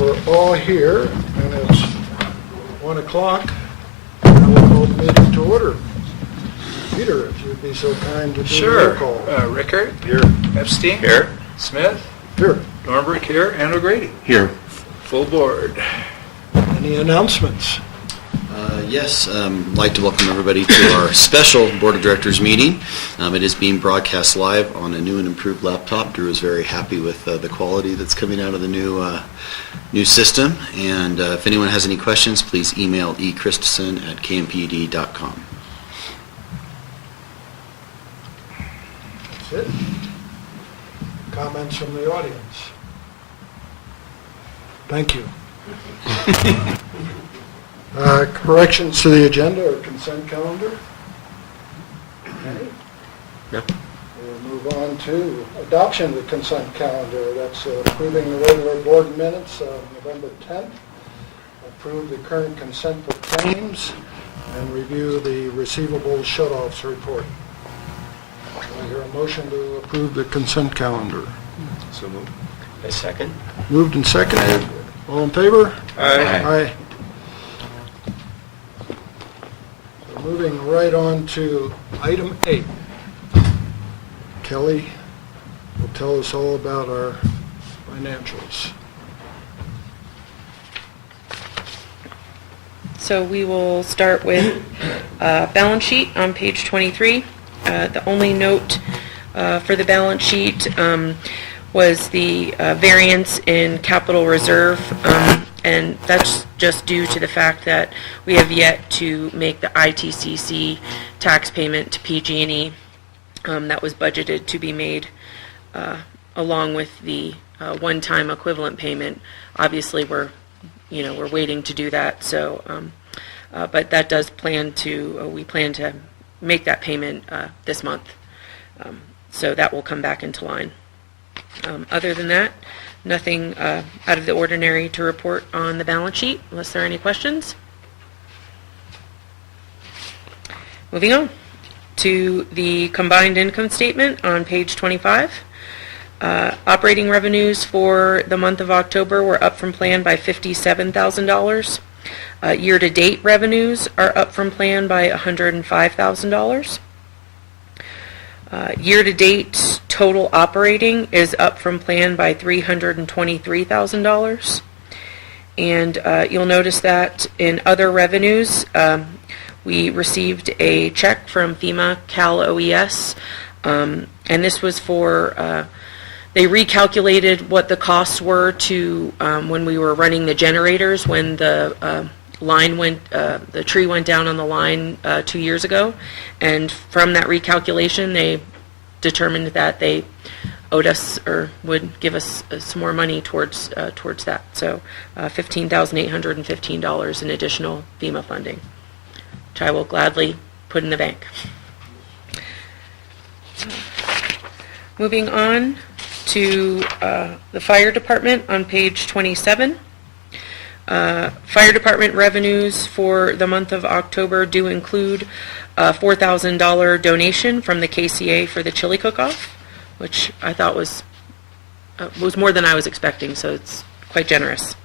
we're all here, and it's 1 o'clock. I will call the meeting to order. Peter, if you'd be so kind to do the roll call. Rickert? Here. Epstein? Here. Smith? Here. Dornberg here, and O'Grady. Here. Full board. Any announcements? Yes, I'd like to welcome everybody to our special Board of Directors meeting. It is being broadcast live on a new and improved laptop. Drew is very happy with the quality that's coming out of the new system. And if anyone has any questions, please email eChristison@kmpud.com. That's it. Comments from the audience? Thank you. Corrections to the agenda or consent calendar? Any? No. We'll move on to adoption of the consent calendar. That's approving the regular board minutes of November 10th, approve the current consent for claims, and review the receivables shut-offs report. Do I hear a motion to approve the consent calendar? So moved. A second. Moved and seconded. All in favor? Aye. Aye. So moving right on to item 8. Kelly will tell us all about our financials. So we will start with balance sheet on page 23. The only note for the balance sheet was the variance in capital reserve, and that's just due to the fact that we have yet to make the ITCC tax payment to PG&E that was budgeted to be made along with the one-time equivalent payment. Obviously, we're waiting to do that. So, but that does we plan to make that payment this month. So that will come back into line. Other than that, nothing out of the ordinary to report on the balance sheet, unless there are any questions. Moving on to the combined income statement on page 25. Operating revenues for the month of October were up from plan by $57,000. Year-to-date revenues are up from plan by $105,000. Year-to-date total operating is up from plan by $323,000. And you'll notice that in other revenues, we received a check from FEMA Cal OES, and this was for, they recalculated what the costs were to when we were running the generators when the the tree went down on the line 2 years ago, and from that recalculation, they determined that they owed us or would give us some more money towards that. So $15,815 in additional FEMA funding, which I will gladly put in the bank. Moving on to the fire department on page 27. Fire department revenues for the month of October do include a $4,000 donation from the KCA for the chili cook-off, which I thought was more than I was expecting, so it's quite generous.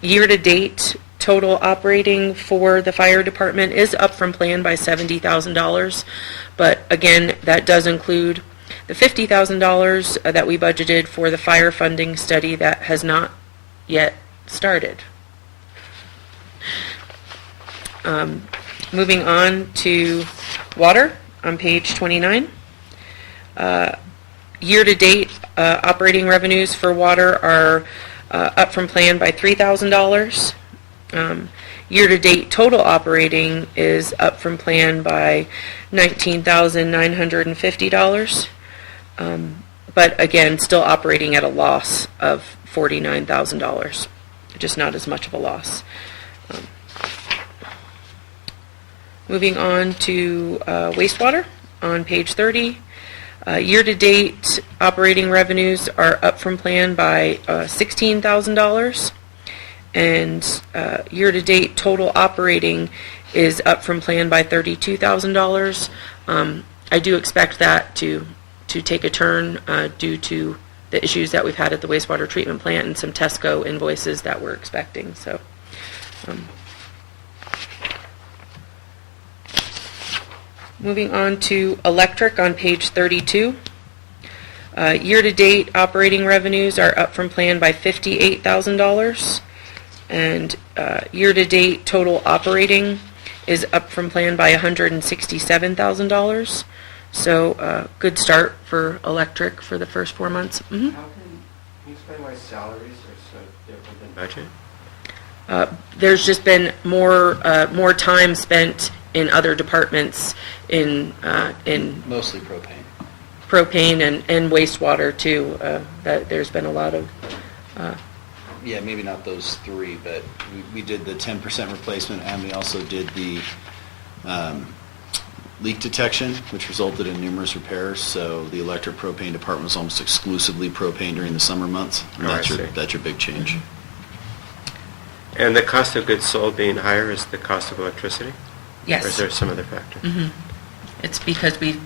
Year-to-date total operating for the fire department is up from plan by $70,000, but again, that does include the $50,000 that we budgeted for the fire funding study that has not yet started. Moving on to water on page 29. Year-to-date operating revenues for water are up from plan by $3,000. Year-to-date total operating is up from plan by $19,950. But again, still operating at a loss of $49,000. Just not as much of a loss. Moving on to wastewater on page 30. Year-to-date operating revenues are up from plan by $16,000, and year-to-date total operating is up from plan by $32,000. I do expect that to take a turn due to the issues that we've had at the wastewater treatment plant and some Tesco invoices that we're expecting, so. Moving on to electric on page 32. Year-to-date operating revenues are up from plan by $58,000, and year-to-date total operating is up from plan by $167,000. So good start for electric for the first 4 months. How can you explain why salaries are so different than budget? There's just been more time spent in other departments in Mostly propane. propane and wastewater too. That there's been a lot of. Yeah, maybe not those three, but we did the 10% replacement, and we also did the leak detection, which resulted in numerous repairs. So the electric propane department was almost exclusively propane during the summer months. And Oh, I that's your see. that's your big change. And the cost of goods sold being higher is the cost of electricity? Yes. Or is there some other factor? It's because we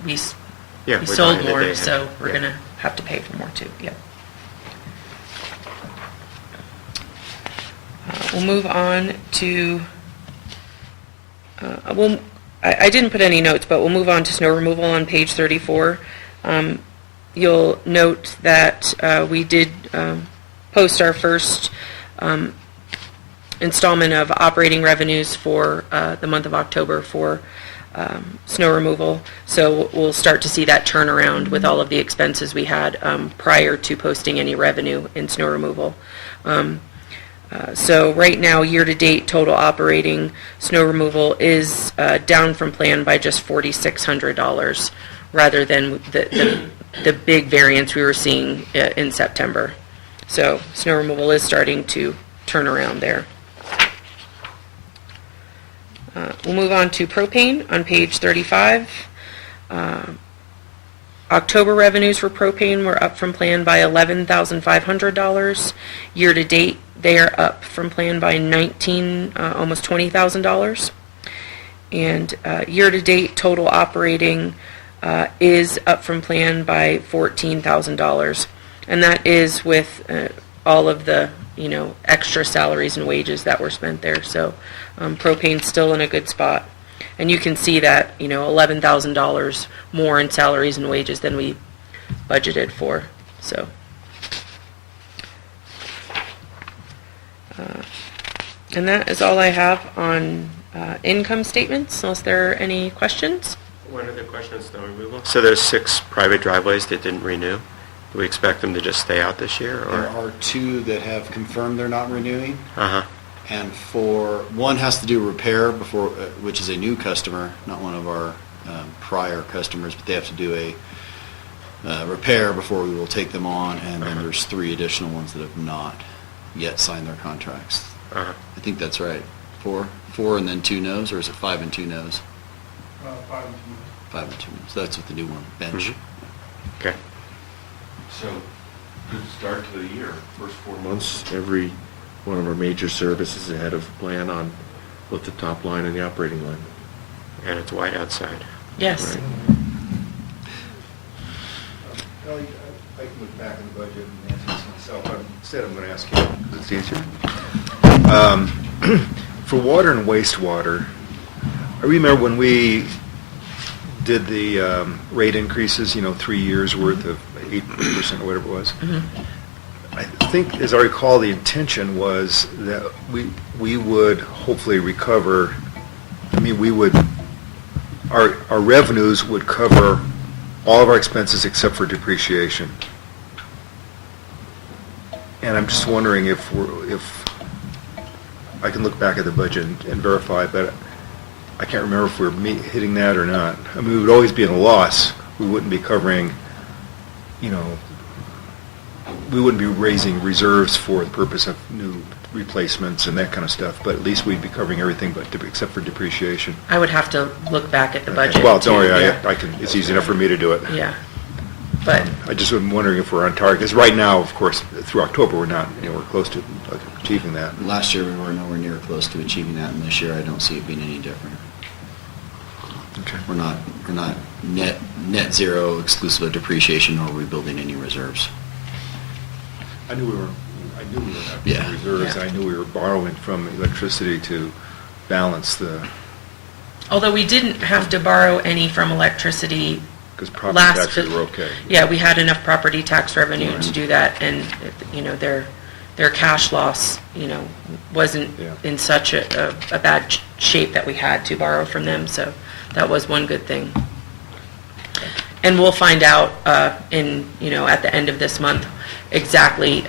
Yeah, we we're sold buying a more, day so ahead. we're Yeah. gonna have to pay for more too. Yeah. We'll move on to. I didn't put any notes, but we'll move on to snow removal on page 34. You'll note that we did post our first installment of operating revenues for the month of October for snow removal. So we'll start to see that turnaround with all of the expenses we had prior to posting any revenue in snow removal. So right now, year-to-date total operating snow removal is down from plan by just $4,600 rather than the big variance we were seeing in September. So snow removal is starting to turn around there. We'll move on to propane on page 35. October revenues for propane were up from plan by $11,500. Year-to-date, they are up from plan by almost $20,000. And year-to-date total operating is up from plan by $14,000. And that is with all of the, extra salaries and wages that were spent there. So propane's still in a good spot. And you can see that, $11,000 more in salaries and wages than we budgeted for. So, and that is all I have on income statements, unless there are any questions. One other question on snow removal. So there's 6 private driveways that didn't renew. Do we expect them to just stay out this year? Or? There are 2 that have confirmed they're not renewing. Uh-huh. And for one has to do repair before, which is a new customer, not one of our prior customers, but they have to do a repair before we will take them on. And then there's 3 additional ones that have not yet signed their contracts. Uh-huh. I think that's right. 4 and then 2 no's, or is it 5 and 2 no's? 5 and 2. 5 and 2 no's. That's with the new one bench. Mhm. Okay. So, good start to the year. First 4 months, every one of our major services ahead of plan on both the top line and the operating line. And it's white outside. Yes. Right. Kelly, I can look back in the budget and answer this myself. Instead, I'm going to ask you, because it's easier. For water and wastewater, I remember when we did the rate increases, 3 years worth of 8% or whatever it was. I think, as I recall, the intention was that we would hopefully recover. Our revenues would cover all of our expenses except for depreciation. And I'm just wondering if I can look back at the budget and verify, but I can't remember if we're hitting that or not. We would always be in a loss. We wouldn't be covering, we wouldn't be raising reserves for the purpose of new replacements and that kind of stuff, but at least we'd be covering everything except for depreciation. I would have to look back at the Okay. budget. Well, don't worry, yeah. I can. It's easy enough for me to do it. Yeah. But I just am wondering if we're on target, because right now, of course, through October, we're not, we're close to achieving that. Last year we were nowhere near close to achieving that, and this year I don't see it being any different. Okay. We're not net zero exclusive of depreciation or rebuilding any reserves. I knew we were having Yeah. reserves, Yeah. I knew we were borrowing from electricity to balance the, Although we didn't have to borrow any from electricity because property last. taxes were okay. Yeah, we had enough property tax revenue Right. to do that, and, you know, their cash loss, you know, wasn't Yeah. in such a bad shape that we had to borrow from them, so that was one good thing. And we'll find out you know, at the end of this month, exactly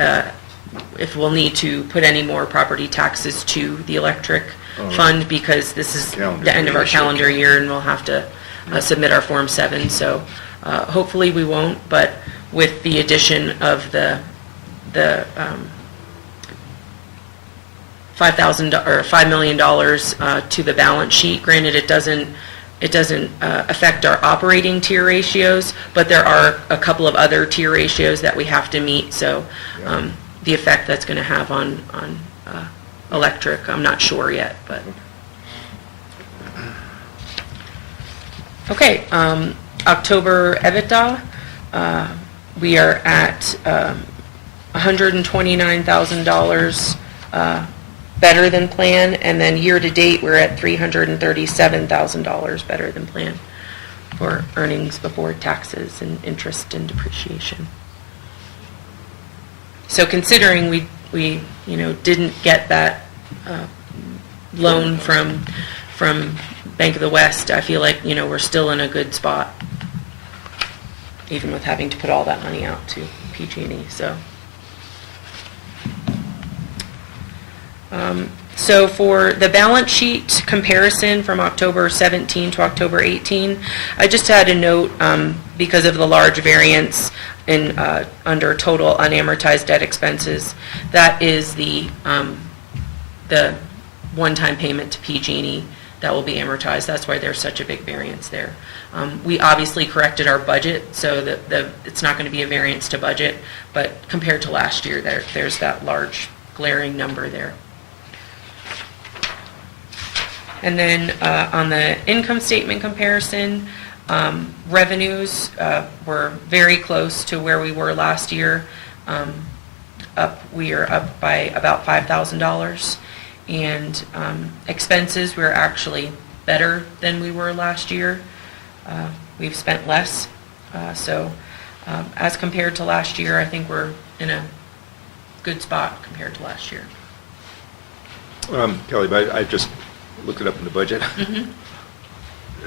if we'll need to put any more property taxes to the electric Oh. fund, because this is Calendar the end of our year. calendar year, and we'll have to submit our Form 7, so hopefully we won't, but with the addition of the $5,000 or $5 million to the balance sheet. Granted, it doesn't affect our operating tier ratios, but there are a couple of other tier ratios that we have to meet, so Yeah. the effect that's going to have on electric, I'm not sure yet, but. Okay, October EBITDA, we are at $129,000 better than plan, and then year-to-date, we're at $337,000 better than plan for earnings before taxes and interest and depreciation. So considering we you know, didn't get that loan from Bank of the West, I feel like, you know, we're still in a good spot, even with having to put all that money out to PG&E, so. So for the balance sheet comparison from October 17 to October 18, I just had a note because of the large variance in under total unamortized debt expenses. That is the one-time payment to PG&E that will be amortized. That's why there's such a big variance there. We obviously corrected our budget, so that it's not going to be a variance to budget, but compared to last year, there's that large glaring number there. And then on the income statement comparison, revenues were very close to where we were last year. We are up by about $5,000. And expenses, we're actually better than we were last year. We've spent less. So as compared to last year, I think we're in a good spot compared to last year. Kelly, but I just looked it up in the budget. Mm-hmm.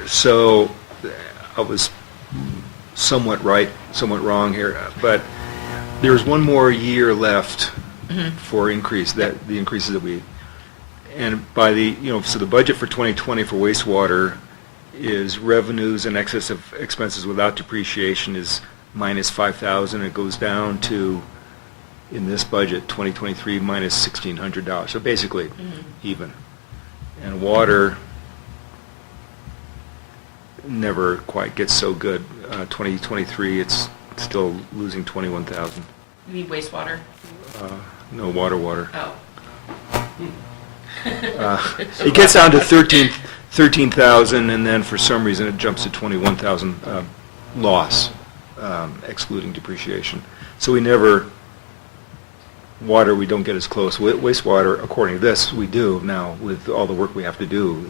So I was somewhat right, somewhat wrong here, but there's one more year left for the increases that we, and by the, you know, so the budget for 2020 for wastewater is revenues in excess of expenses without depreciation is minus 5,000. It goes down to, in this budget, 2023 minus $1,600. So basically even. And water never quite gets so good. 2023, it's still losing 21,000. You mean wastewater? No, water. Oh. It gets down to 13,000, and then for some reason it jumps to 21,000 loss, excluding depreciation. So we never, water we don't get as close. Wastewater, according to this, we do now with all the work we have to do.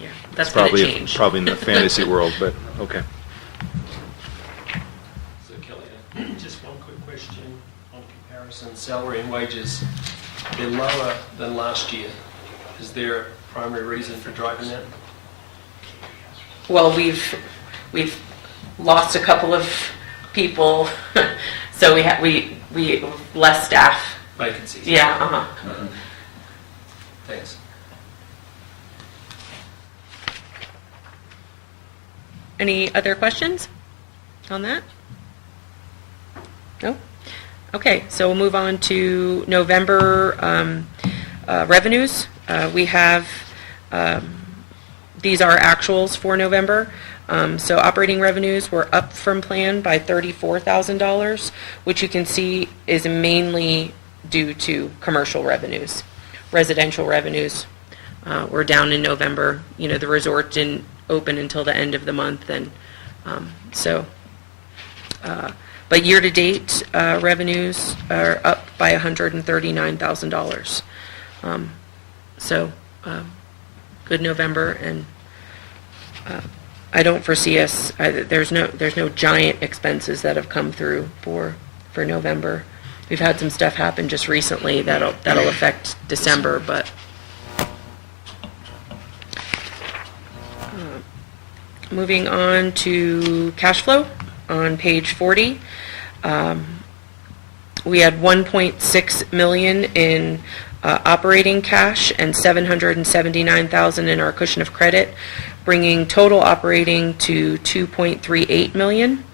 Yeah, that's It's going to change. probably in the fantasy world, but okay. So Kelly, just one quick question on comparison. Salary and wages, they're lower than last year. Is there a primary reason for driving that? Well, we've lost a couple of people, so we less staff. Vacancies? Yeah, Thanks. Any other questions on that? No? Okay, so we'll move on to November revenues. We have, these are actuals for November. So operating revenues were up from plan by $34,000, which you can see is mainly due to commercial revenues. Residential revenues were down in November. You know, the resort didn't open until the end of the month, and But year-to-date, revenues are up by $139,000. So, good November, and I don't foresee us, there's no giant expenses that have come through for November. We've had some stuff happen just recently that'll affect December, but moving on to cash flow on page 40. We had $1.6 million in operating cash and $779,000 in our cushion of credit, bringing total operating to $2.38 million.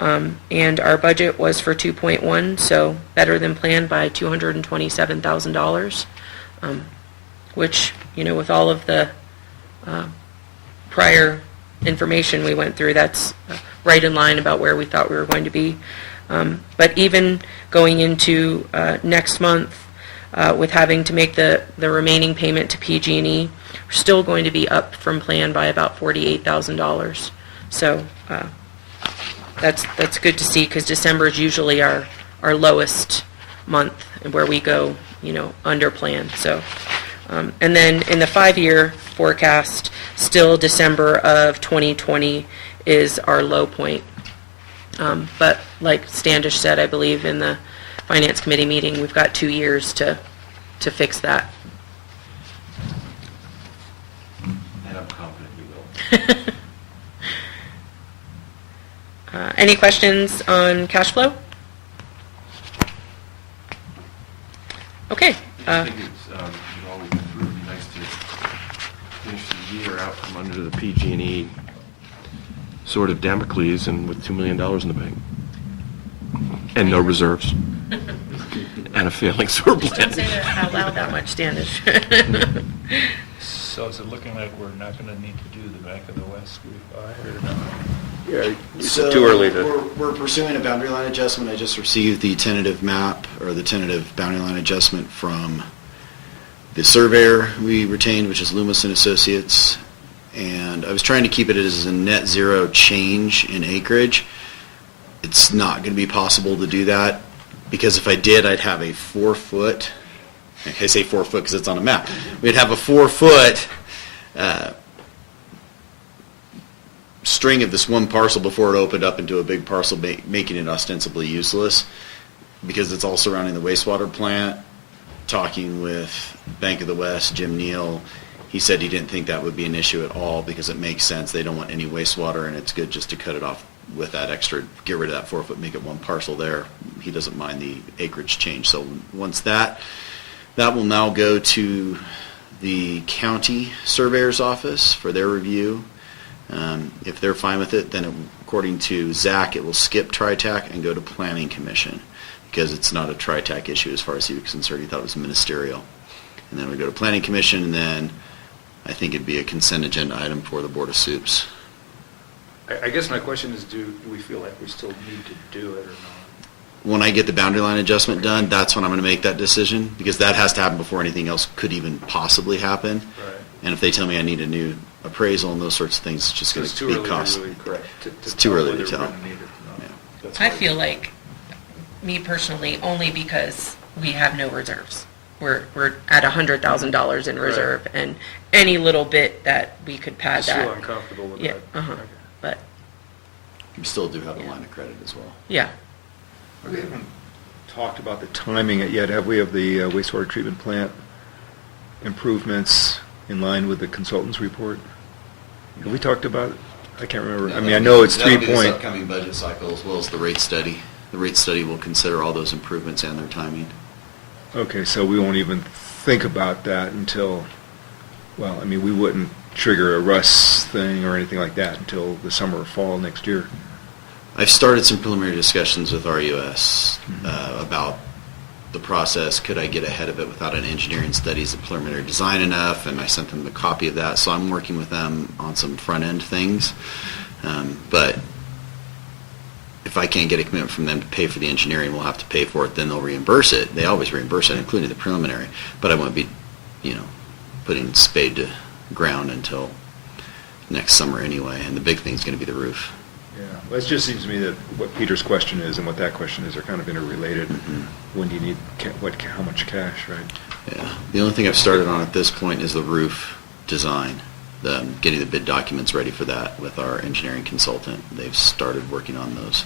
And our budget was for 2.1, so better than planned by $227,000, which, with all of the prior information we went through, that's right in line about where we thought we were going to be. But even going into next month, with having to make the remaining payment to PG&E, we're still going to be up from plan by about $48,000. So that's good to see, because December is usually our lowest month where we go, under plan. So, and then in the 5-year forecast, still December of 2020 is our low point. But like Standish said, I believe in the Finance Committee meeting, we've got 2 years to fix that. And I'm confident you will. Any questions on cash flow? Okay. I think it's, you've always been through, it'd be nice to finish the year out from under the PG&E sort of Damocles and with $2 million in the bank. And no reserves. And a failing sewer Just don't say plant. that out loud that much, Standish. So is it looking like we're not going to need to do the Bank of the West refi or not? Yeah, So too early to. We're pursuing a boundary line adjustment. I just received the tentative map, or the tentative boundary line adjustment from the surveyor we retained, which is Loomis and Associates. And I was trying to keep it as a net zero change in acreage. It's not going to be possible to do that, because if I did, I'd have a 4-foot, I say 4 foot because it's on a map, we'd have a 4-foot string of this one parcel before it opened up into a big parcel, making it ostensibly useless, because it's all surrounding the wastewater plant. Talking with Bank of the West, Jim Neal, he said he didn't think that would be an issue at all, because it makes sense. They don't want any wastewater, and it's good just to cut it off with that extra, get rid of that 4 foot, make it one parcel there. He doesn't mind the acreage change. So once that will now go to the county surveyor's office for their review. If they're fine with it, then according to Zach, it will skip TriTac and go to Planning Commission, because it's not a TriTac issue as far as he was concerned. He thought it was ministerial. And then we go to Planning Commission, and then I think it'd be a consent agenda item for the Board of Supes. I guess my question is, do we feel like we still need to do it or not? When I get the boundary line adjustment done, that's when I'm going to make that decision, because that has to happen before anything else could even possibly happen. Right. And if they tell me I need a new appraisal and those sorts of things, it's just going It's to too be early cost. to really correct. It's too early to whether tell. we're gonna need it or not. Yeah. That's I my- feel like, me personally, only because we have no reserves. We're at $100,000 in reserve, and any little bit that we could pad Just that. feel uncomfortable with Yeah, that. Okay. but, We still do have a Yeah. line of credit as well. yeah. We haven't talked about the timing yet, have we, of the wastewater treatment plant improvements in line with the consultant's report? Have we talked about it? I can't remember. I mean, I know it's 3 That'll be this point. upcoming budget cycle, as well as the rate study. The rate study will consider all those improvements and their timing. Okay, so we won't even think about that until, well, I mean, we wouldn't trigger a Russ thing or anything like that until the summer or fall next year. I've started some preliminary discussions with RUS about the process. Could I get ahead of it without an engineering studies and preliminary design enough? And I sent them a copy of that. So I'm working with them on some front-end things. But if I can't get a commitment from them to pay for the engineering, we'll have to pay for it. Then they'll reimburse it. They always reimburse it, including the preliminary. But I won't be, putting spade to ground until next summer anyway. And the big thing's going to be the roof. Yeah. Well, it just seems to me that what Peter's question is and what that question is are kind of interrelated. When do you need, how much cash, right? Yeah. The only thing I've started on at this point is the roof design, getting the bid documents ready for that with our engineering consultant. They've started working on those.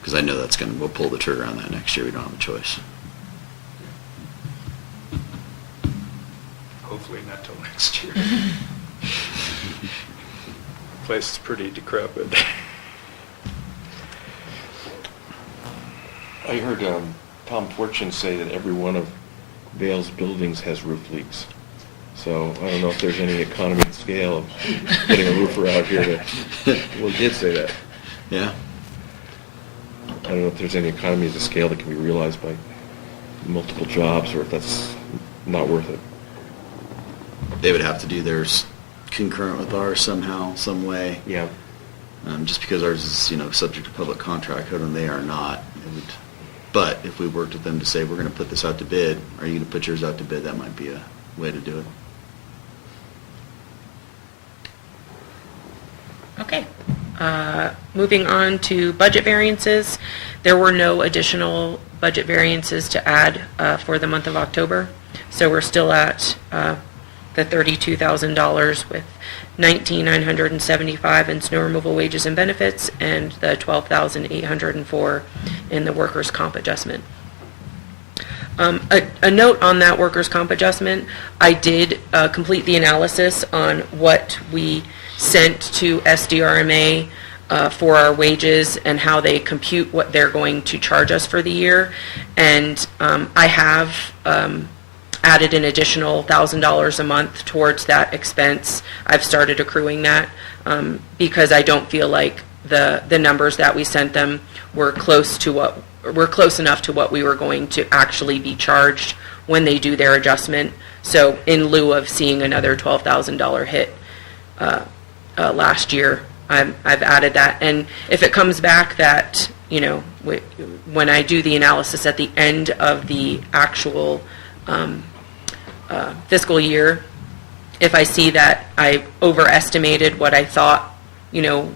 Because I know we'll pull the trigger on that next year. We don't have a choice. Hopefully not till next year. Place is pretty decrepit. I heard Tom Fortune say that every one of Vale's buildings has roof leaks. So I don't know if there's any economy of scale of getting a roofer out here to, well, he did say that. Yeah. I don't know if there's any economies of scale that can be realized by multiple jobs, or if that's not worth it. They would have to do theirs concurrent with ours somehow, some way. Yeah. Just because ours is, subject to public contract code and they are not. But if we worked with them to say, we're going to put this out to bid, are you going to put yours out to bid? That might be a way to do it. Okay. Moving on to budget variances. There were no additional budget variances to add for the month of October. So we're still at the $32,000 with $19,975 in snow removal wages and benefits and the $12,804 in the workers' comp adjustment. A note on that workers' comp adjustment, I did complete the analysis on what we sent to SDRMA for our wages and how they compute what they're going to charge us for the year. And I have added an additional $1,000 a month towards that expense. I've started accruing that because I don't feel like the numbers that we sent them were close enough to what we were going to actually be charged when they do their adjustment. So in lieu of seeing another $12,000 hit last year, I've added that. And if it comes back that, when I do the analysis at the end of the actual fiscal year, if I see that I overestimated what I thought,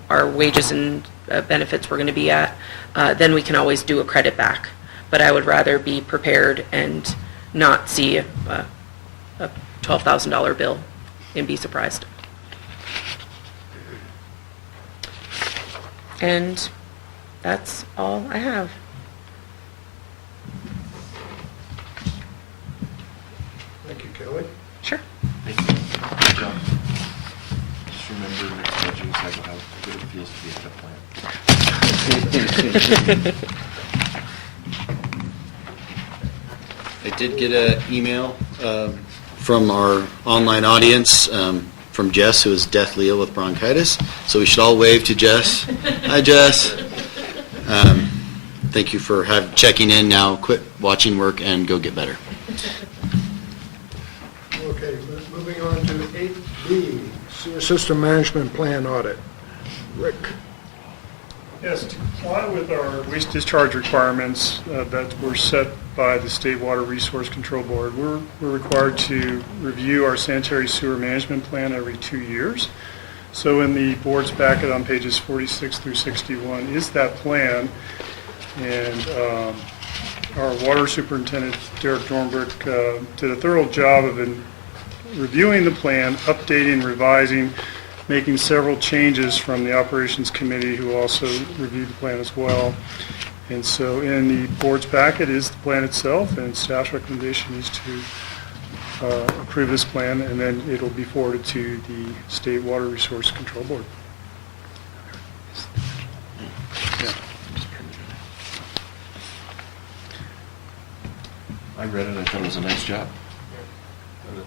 our wages and benefits were going to be at, then we can always do a credit back. But I would rather be prepared and not see a $12,000 bill and be surprised. And that's all I have. Thank you, Kelly. Sure. Thank you. Good job. Just remember next budget is how good it feels to be at the plant. I did get an email from our online audience from Jess, who is deathly ill with bronchitis. So we should all wave to Jess. Hi, Jess. Thank you for checking in. Now quit watching work and go get better. Okay, moving on to 8B, Sewer System Management Plan Audit. Rick? Yes, to comply with our waste discharge requirements that were set by the State Water Resource Control Board, we're required to review our sanitary sewer management plan every 2 years. So in the board's packet on pages 46 through 61 is that plan. And our water superintendent, Derek Dornberg, did a thorough job of reviewing the plan, updating, revising, making several changes from the operations committee, who also reviewed the plan as well. And so in the board's packet is the plan itself, and staff's recommendation is to approve this plan, and then it'll be forwarded to the State Water Resource Control Board. Yeah. I read it, I thought it was a nice job.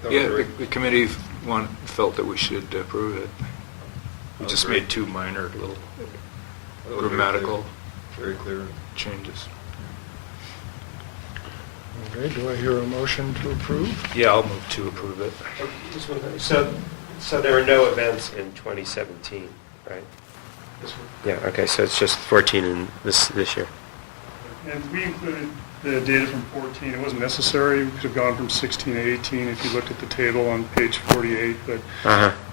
Yeah, the committee felt that we should approve it. We just made two minor little grammatical Very clear. changes. Okay, do I hear a motion to approve? Yeah, I'll move to approve it. So there were no events in 2017, right? Yeah, okay, so it's just 14 in this year. And we included the data from 14. It wasn't necessary. We could have gone from 16 to 18 if you looked at the table on page 48, but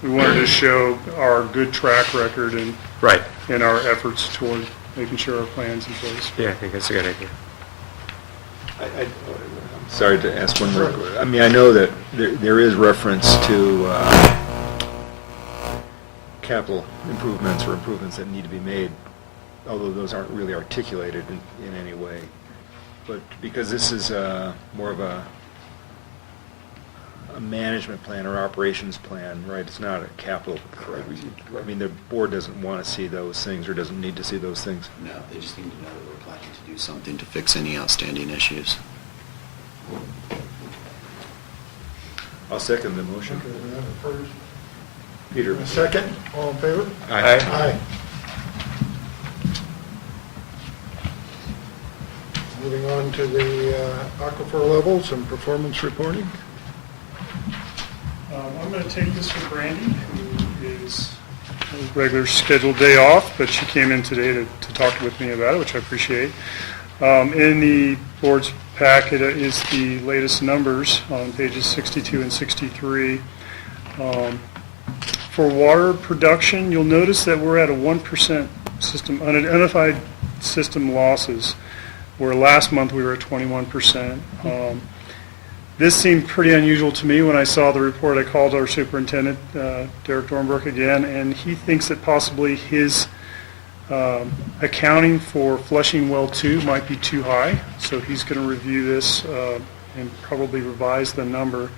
we wanted to show our good track record and Right. and our efforts toward making sure our plan's in place. Yeah, I think that's a good idea. I'm sorry to ask one more. I mean, I know that there is reference to capital improvements or improvements that need to be made, although those aren't really articulated in any way. But because this is more of a management plan or operations plan, right? It's not a capital. I mean, the board doesn't want to see those things or doesn't need to see those things. No, they just need to know that we're planning to do something to fix any outstanding issues. I'll second the motion. Okay, we have a first. Peter. A second, all in favor? Aye. Aye. Moving on to the aquifer levels and performance reporting. I'm going to take this from Brandy, who is a regular scheduled day off, but she came in today to talk with me about it, which I appreciate. In the board's packet is the latest numbers on pages 62 and 63. For water production, you'll notice that we're at a 1% system, unidentified system losses, where last month we were at 21%. This seemed pretty unusual to me when I saw the report. I called our superintendent, Derek Dornbrook, again, and he thinks that possibly his accounting for flushing well 2 might be too high, so he's going to review this and probably revise the number.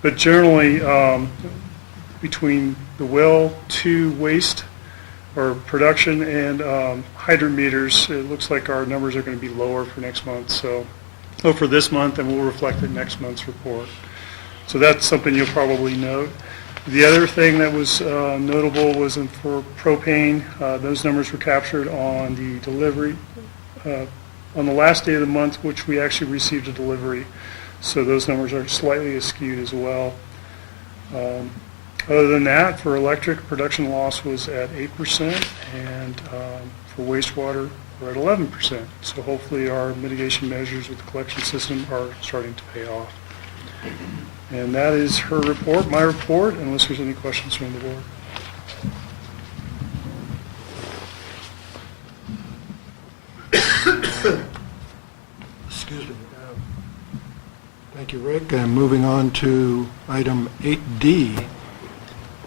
But generally, between the well 2 waste or production and hydrant meters, it looks like our numbers are going to be lower for next month. So for this month, and we'll reflect it in next month's report. So that's something you'll probably note. The other thing that was notable was for propane. Those numbers were captured on the delivery, on the last day of the month, which we actually received a delivery. So those numbers are slightly skewed as well. Other than that, for electric, production loss was at 8%, and for wastewater, we're at 11%. So hopefully our mitigation measures with the collection system are starting to pay off. And that is her report, my report, unless there's any questions from the board. Excuse me. Thank you, Rick. And moving on to item 8D.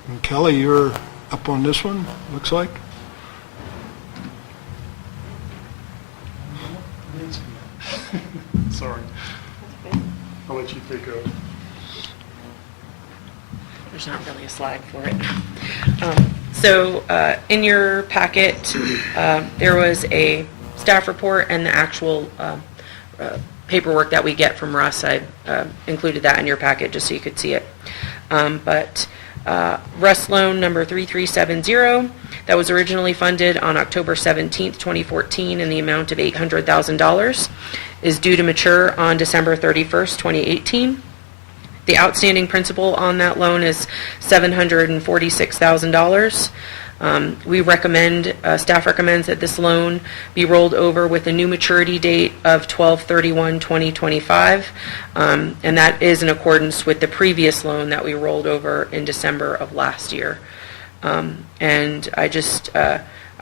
And Kelly, you're up on this one, looks like? Sorry. I'll let you take over. There's not really a slide for it. So in your packet, there was a staff report and the actual paperwork that we get from Russ. I included that in your packet just so you could see it. But Russ loan number 3370 that was originally funded on October 17th, 2014 in the amount of $800,000 is due to mature on December 31st, 2018. The outstanding principal on that loan is $746,000. We recommend, staff recommends that this loan be rolled over with a new maturity date of 12/31/2025, and that is in accordance with the previous loan that we rolled over in December of last year. And I just, I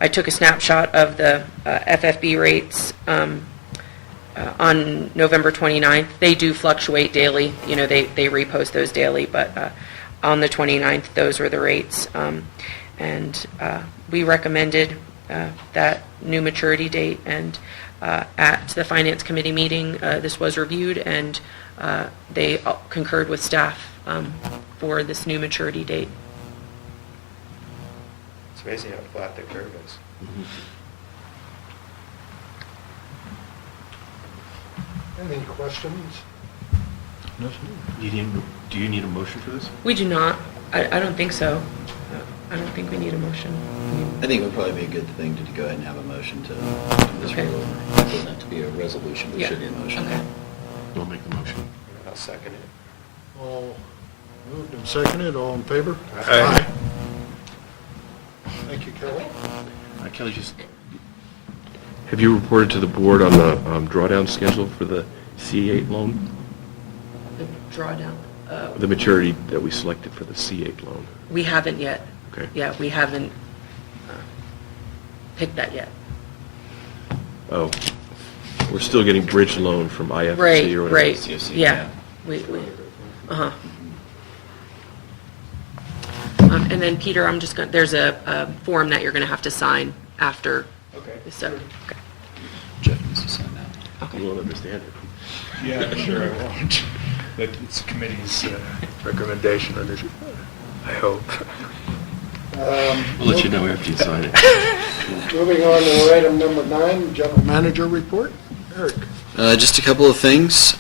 took a snapshot of the FFB rates on November 29th. They do fluctuate daily. You know, they repost those daily, but on the 29th, those were the rates. And we recommended that new maturity date, and at the Finance Committee meeting, this was reviewed, and they concurred with staff for this new maturity date. It's amazing how flat the curve is. Any questions? Do you need a motion for this? We do not. I don't think so. I don't think we need a motion. I think it would probably be a good thing to go ahead and have a motion to do this Okay. roll over. It doesn't have to be a resolution, but it Yeah. should be a motion. Okay. We'll make the motion. I'll second it. All moved and seconded, all in favor? Aye. Thank you, Kelly. Kelly, just, Have you reported to the board on the drawdown schedule for the C8 loan? The drawdown, The maturity that we selected for the C8 loan? we haven't yet. Okay. Yeah, we haven't picked that yet. Oh, we're still getting bridge loan from IFC Right, or whatever. right, yeah. Uh-huh. And then, Peter, I'm just going, there's a form that you're going to have to sign after. Okay. So, okay. Jeff needs to sign that. You won't understand it. Yeah, sure I won't. But it's the committee's recommendation, I hope. We'll let you know after you sign it. Moving on to item number 9, General Manager Report. Eric. Just a couple of things.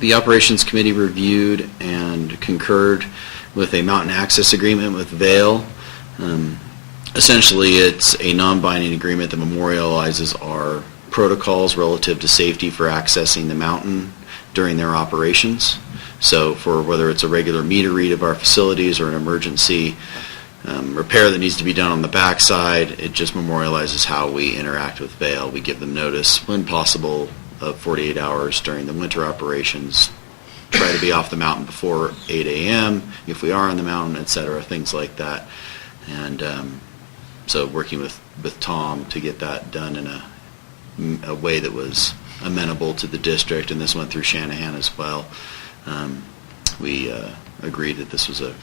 The Operations Committee reviewed and concurred with a mountain access agreement with Vail. Essentially, it's a non-binding agreement that memorializes our protocols relative to safety for accessing the mountain during their operations. So for whether it's a regular meter read of our facilities or an emergency repair that needs to be done on the backside, it just memorializes how we interact with Vail. We give them notice when possible of 48 hours during the winter operations, try to be off the mountain before 8 a.m. if we are on the mountain, et cetera, things like that. And so working with Tom to get that done in a way that was amenable to the district, and this went through Shanahan as well. We agreed that this was a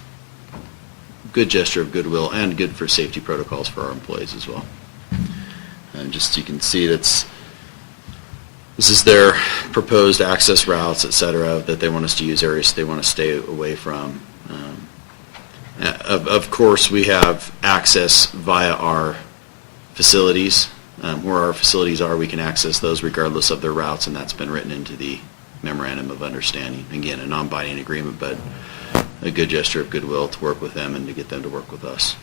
good gesture of goodwill and good for safety protocols for our employees as well. And just you can see this is their proposed access routes, et cetera, that they want us to use, areas they want to stay away from. Of course, we have access via our facilities. Where our facilities are, we can access those regardless of their routes, and that's been written into the memorandum of understanding. Again, a non-binding agreement, but a good gesture of goodwill to work with them and to get them to work with us.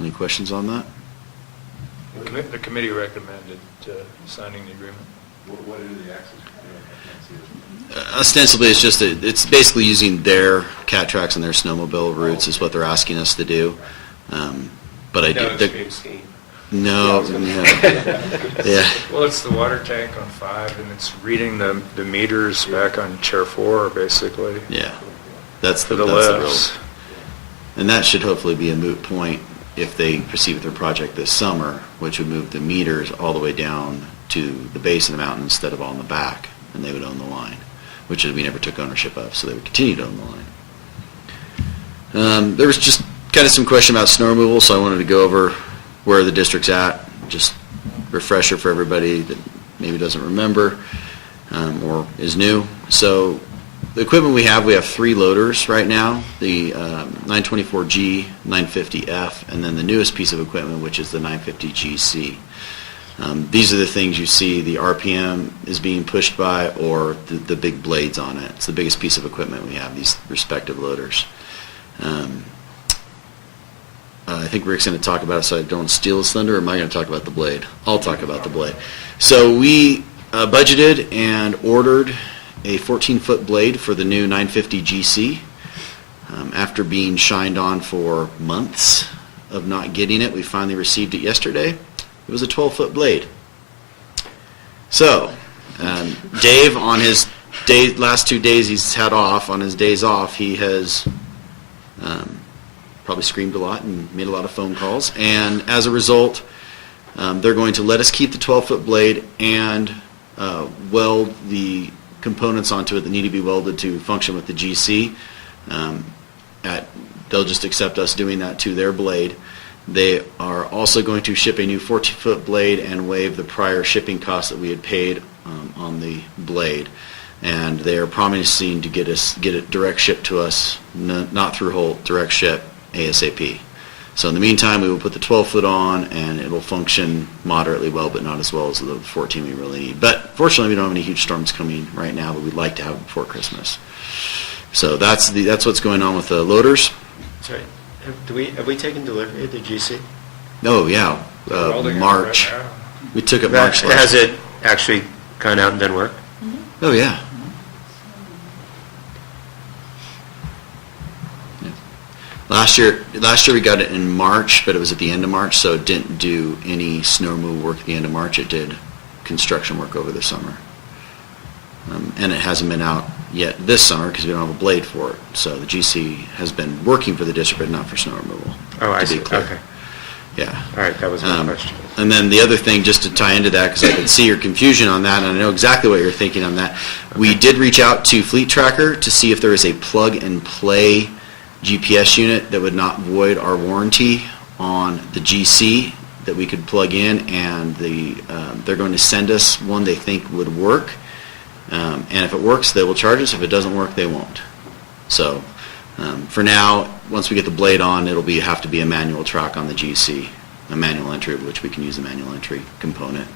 Any questions on that? The committee recommended signing the agreement. What is the access? Ostensibly, it's basically using their cat tracks and their snowmobile routes is what they're asking us to do. But I do. No. Yeah. Well, it's the water tank on 5, and it's reading the meters back on chair 4, basically. Yeah. That's For the the real. lifts. And that should hopefully be a moot point if they proceed with their project this summer, which would move the meters all the way down to the base of the mountain instead of on the back, and they would own the line, which we never took ownership of, so they would continue to own the line. There was just kind of some question about snow removal, so I wanted to go over where the district's at, just refresher for everybody that maybe doesn't remember or is new. So the equipment we have 3 loaders right now, the 924G, 950F, and then the newest piece of equipment, which is the 950GC. These are the things you see the RPM is being pushed by, or the big blades on it. It's the biggest piece of equipment we have, these respective loaders. I think Rick's going to talk about it, so I don't steal his thunder, or am I going to talk about the blade? I'll talk about the blade. So we budgeted and ordered a 14-foot blade for the new 950 GC. After being shined on for months of not getting it, we finally received it yesterday. It was a 12-foot blade. So Dave, on his last 2 days he's had off, on his days off, he has probably screamed a lot and made a lot of phone calls. And as a result, they're going to let us keep the 12-foot blade and weld the components onto it that need to be welded to function with the GC. They'll just accept us doing that to their blade. They are also going to ship a new 14-foot blade and waive the prior shipping costs that we had paid on the blade. And they are promising to get it direct shipped to us, not through Holt, direct ship ASAP. So in the meantime, we will put the 12-foot on, and it will function moderately well, but not as well as the 14 we really need. But fortunately, we don't have any huge storms coming right now, but we'd like to have it before Christmas. So that's what's going on with the loaders. Sorry, have we taken delivery of the GC? Oh yeah, Welding it March. right now. We took it March last. Has it actually gone out and done work? Oh yeah. Last year we got it in March, but it was at the end of March, so it didn't do any snow removal work at the end of March. It did construction work over the summer. And it hasn't been out yet this summer because we don't have a blade for it. So the GC has been working for the district, but not for snow removal. Oh, I to see. be clear. Okay. Yeah. All right, that was my question. And then the other thing, just to tie into that, because I could see your confusion on that, and I know exactly what you're thinking on that. We did reach out to Fleet Tracker to see if there is a plug-and-play GPS unit that would not void our warranty on the GC that we could plug in, and they're going to send us one they think would work. And if it works, they will charge us. If it doesn't work, they won't. So for now, once we get the blade on, it'll have to be a manual track on the GC, a manual entry, which we can use the manual entry component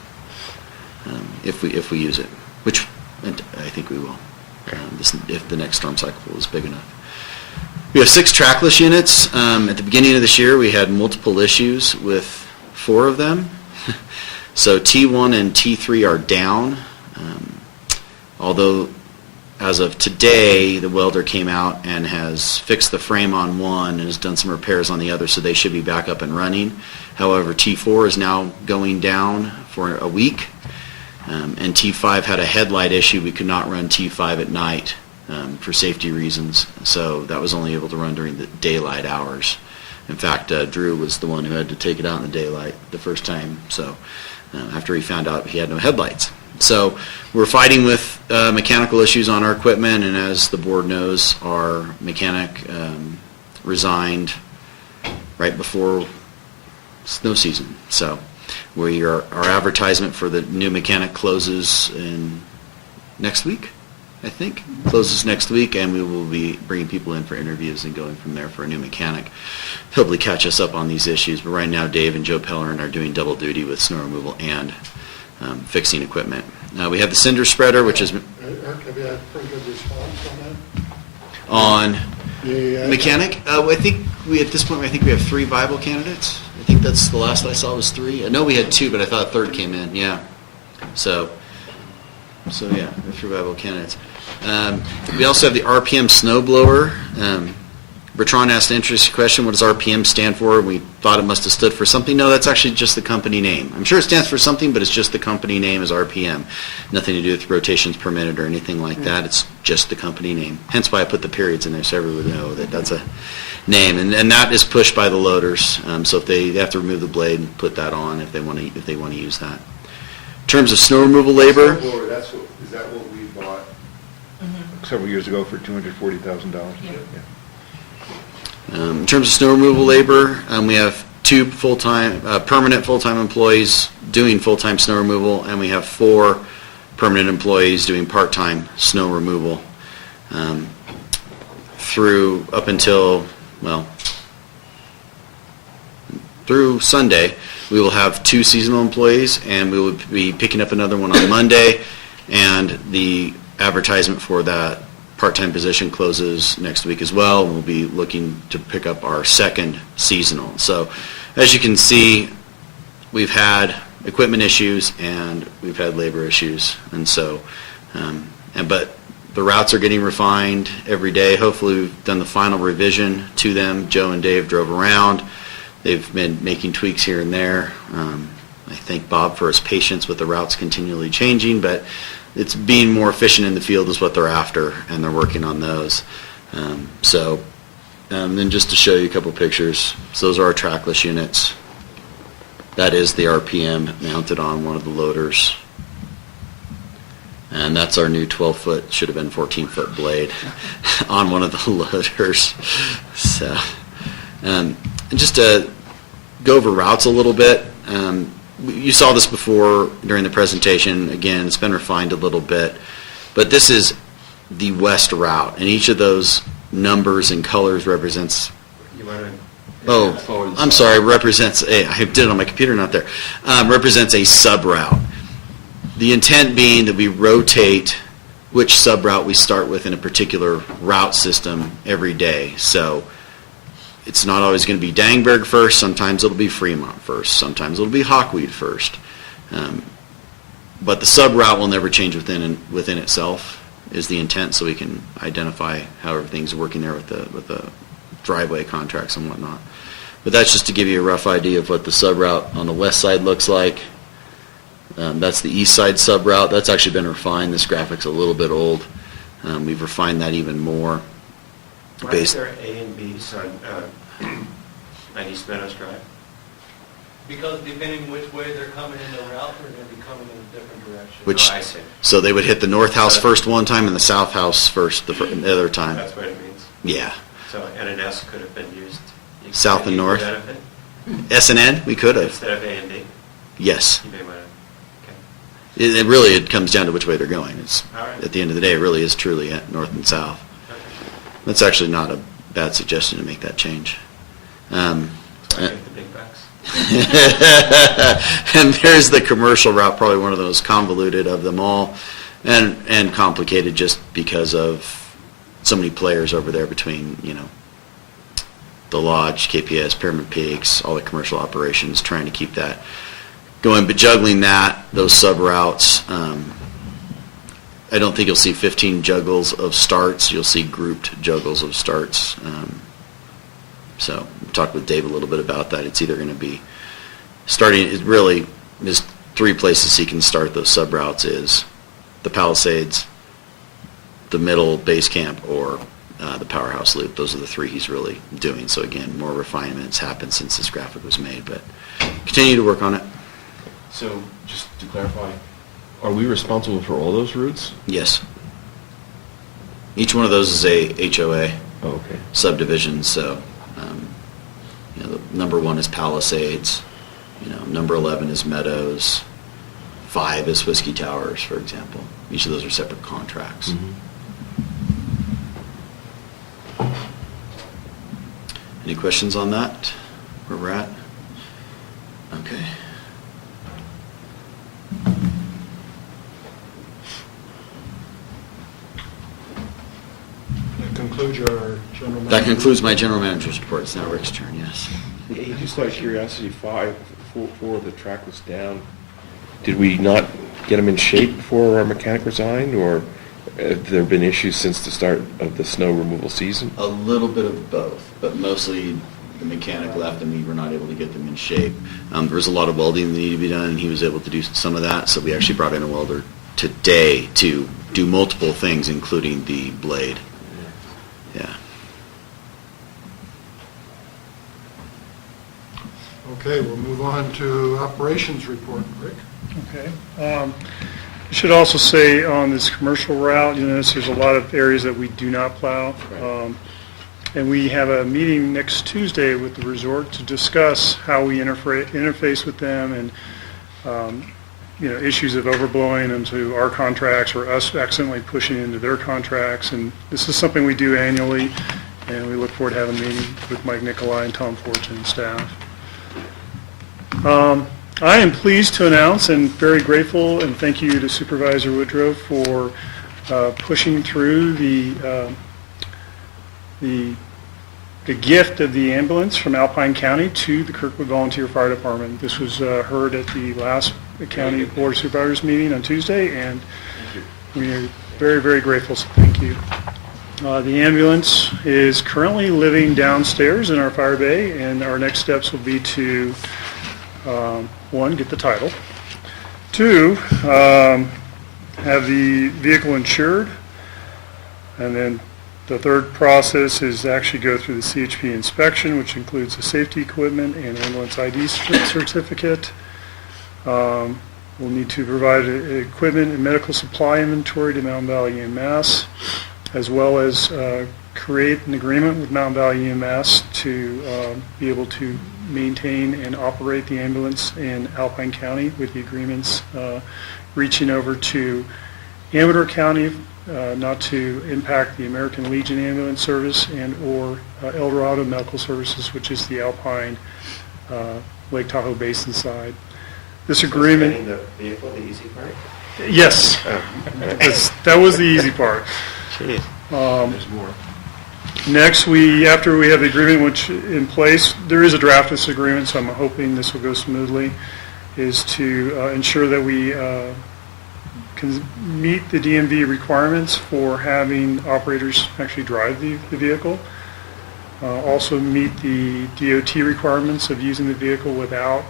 if we use it, which I think we will, if the next storm cycle is big enough. We have 6 trackless units. At the beginning of this year, we had multiple issues with 4 of them. So T1 and T3 are down. Although, as of today, the welder came out and has fixed the frame on one and has done some repairs on the other, so they should be back up and running. However, T4 is now going down for a week, and T5 had a headlight issue. We could not run T5 at night for safety reasons, so that was only able to run during the daylight hours. In fact, Drew was the one who had to take it out in the daylight the first time, so after he found out he had no headlights. So we're fighting with mechanical issues on our equipment, and as the board knows, our mechanic resigned right before snow season. So our advertisement for the new mechanic closes in next week, I think. Closes next week, and we will be bringing people in for interviews and going from there for a new mechanic. Hopefully catch us up on these issues, but right now Dave and Joe Pellerin are doing double duty with snow removal and fixing equipment. We have the cinder spreader, which is Have you had pretty good response on that? on Yeah. mechanic. I think at this point, I think we have 3 viable candidates. I think that's the last I saw was 3. I know we had 2, but I thought a third came in. Yeah. So yeah, we have 3 viable candidates. We also have the RPM snowblower. Bertrand asked an interesting question, what does RPM stand for? We thought it must have stood for something. No, that's actually just the company name. I'm sure it stands for something, but it's just the company name is RPM. Nothing to do with rotations per minute or anything like that. It's just the company name. Hence why I put the periods in there so everyone would know that that's a name. And that is pushed by the loaders. So if they have to remove the blade and put that on if they want to use that. In terms of snow removal labor. Is that what we bought several years ago for $240,000? Yeah. In terms of snow removal labor, we have 2 full-time, permanent full-time employees doing full-time snow removal, and we have 4 permanent employees doing part-time snow removal through Sunday. We will have 2 seasonal employees, and we will be picking up another one on Monday, and the advertisement for that part-time position closes next week as well. We'll be looking to pick up our 2nd seasonal. So as you can see, we've had equipment issues and we've had labor issues. And so, but the routes are getting refined every day. Hopefully we've done the final revision to them. Joe and Dave drove around. They've been making tweaks here and there. I thank Bob for his patience with the routes continually changing, but it's being more efficient in the field is what they're after, and they're working on those. Then just to show you a couple pictures, so those are our trackless units. That is the RPM mounted on one of the loaders. And that's our new 12-foot, should have been 14-foot blade on one of the loaders. So, and just to go over routes a little bit, you saw this before during the presentation. Again, it's been refined a little bit, but this is the west route, and each of those numbers and colors represents. I'm sorry. Represents I did it on my computer, not there. Represents a sub route. The intent being that we rotate which sub route we start with in a particular route system every day. So it's not always going to be Dangberg first. Sometimes it'll be Fremont first. Sometimes it'll be Hawkweed first. But the sub route will never change within itself is the intent, so we can identify how everything's working there with the driveway contracts and whatnot. But that's just to give you a rough idea of what the sub-route on the west side looks like. That's the east side sub-route. That's actually been refined. This graphic's a little bit old. We've refined that even more. Why is there A and B's on East Meadows Drive? Because depending which way they're coming in the route, they're going to be coming in a different direction. Which, Oh, I see. so they would hit the north house first one time and the south house first the other time. That's what it means. Yeah. So N and S could have been used. South and north. Benefit S and N, we could have. instead of A and B. Yes. You may want to. Okay. It really, it comes down to which way they're going. It's, All right. at the end of the day, it really is truly at north and south. Okay. That's actually not a bad suggestion to make that change. So I take the big bucks. And there's the commercial route, probably one of the most convoluted of them all, and complicated just because of so many players over there between, the lodge, KPS, Pyramid Peaks, all the commercial operations, trying to keep that going. But juggling those sub-routes, I don't think you'll see 15 juggles of starts. You'll see grouped juggles of starts. So we talked with Dave a little bit about that. It's either going to be starting, it really is 3 places he can start those sub-routes is the Palisades, the middle base camp, or the Powerhouse Loop. Those are the 3 he's really doing. So again, more refinements happened since this graphic was made, but continue to work on it. So, just to clarify, are we responsible for all those routes? Yes. Each one of those is a HOA Oh, okay. subdivision, so the number 1 is Palisades, number 11 is Meadows, 5 is Whiskey Towers, for example. Each of those are separate contracts. Mm-hmm. Any questions on that? Where we're at? Okay. That concludes your general manager. That concludes my general manager's report. It's now Rick's turn, yes. Hey, just out of curiosity, 4 the track was down. Did we not get them in shape before our mechanic resigned, or have there been issues since the start of the snow removal season? A little bit of both, but mostly the mechanic left and we were not able to get them in shape. There was a lot of welding that needed to be done, and he was able to do some of that, so we actually brought in a welder today to do multiple things, including the blade. Yeah. Okay, we'll move on to operations report. Rick? Okay. I should also say on this commercial route, there's a lot of areas that we do not plow. And we have a meeting next Tuesday with the resort to discuss how we interface with them and, issues of overblowing into our contracts or us accidentally pushing into their contracts. And this is something we do annually, and we look forward to having a meeting with Mike Nicolai and Tom Fortune and staff. I am pleased to announce and very grateful, and thank you to Supervisor Woodrow for pushing through the gift of the ambulance from Alpine County to the Kirkwood Volunteer Fire Department. This was heard at the last County Board of Supervisors meeting on Tuesday, and we are very, very grateful, so thank you. The ambulance is currently living downstairs in our fire bay, and our next steps will be to 1, get the title, 2, have the vehicle insured, and then the third process is actually go through the CHP inspection, which includes the safety equipment and ambulance ID certificate. We'll need to provide equipment and medical supply inventory to Mountain Valley EMS, as well as create an agreement with Mountain Valley EMS to be able to maintain and operate the ambulance in Alpine County, with the agreements reaching over to Amador County, not to impact the American Legion Ambulance Service and or El Dorado Medical Services, which is the Alpine Lake Tahoe Basin side. This agreement... Getting the vehicle the easy part? Yes, that was the easy part. Jeez. There's more. Next, after we have the agreement which in place, there is a draft of this agreement, so I'm hoping this will go smoothly, is to ensure that we can meet the DMV requirements for having operators actually drive the vehicle. Also meet the DOT requirements of using the vehicle without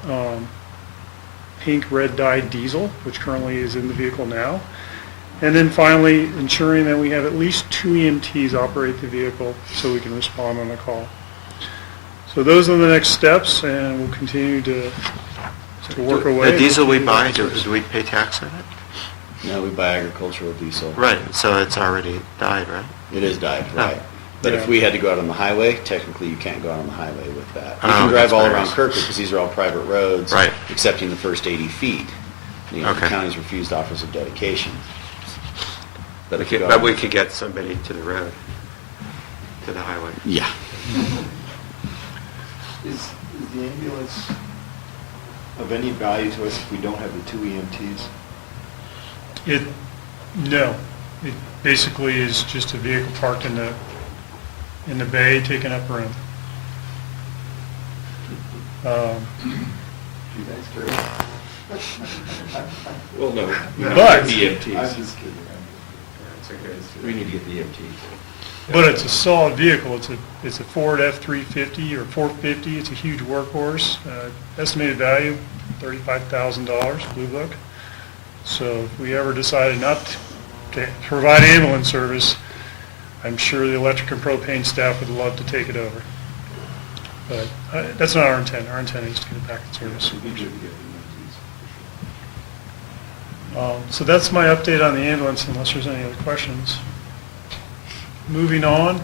pink red dyed diesel, which currently is in the vehicle now. And then finally, ensuring that we have at least 2 EMTs operate the vehicle so we can respond on a call. So those are the next steps, and we'll continue to work away. The diesel we buy, do we pay tax on it? No, we buy agricultural diesel. Right, so it's already dyed, right? It is dyed, Oh. right. But if Yeah. we had to go out on the highway, technically you can't go out on the highway with that. You Oh, can drive that's all what it around is. Kirkwood because these are all private roads. Right. Excepting the first 80 feet. You know, the Okay. county's refused offers of dedication. But if you go But out- we could get somebody to the road, to the highway. Yeah. Is the ambulance of any value to us if we don't have the 2 EMTs? No. It basically is just a vehicle parked in the bay, taking up room. You guys care? Well, no. But- I'm EMTs. just kidding. We need to get the EMTs. But it's a solid vehicle. It's a Ford F-350 or 450. It's a huge workhorse. Estimated value, $35,000, Blue Book. So if we ever decided not to provide ambulance service, I'm sure the electric and propane staff would love to take it over. But that's not our intent. Our intent is to get it back in service. We need to get the EMTs. So that's my update on the ambulance, unless there's any other questions. Moving on.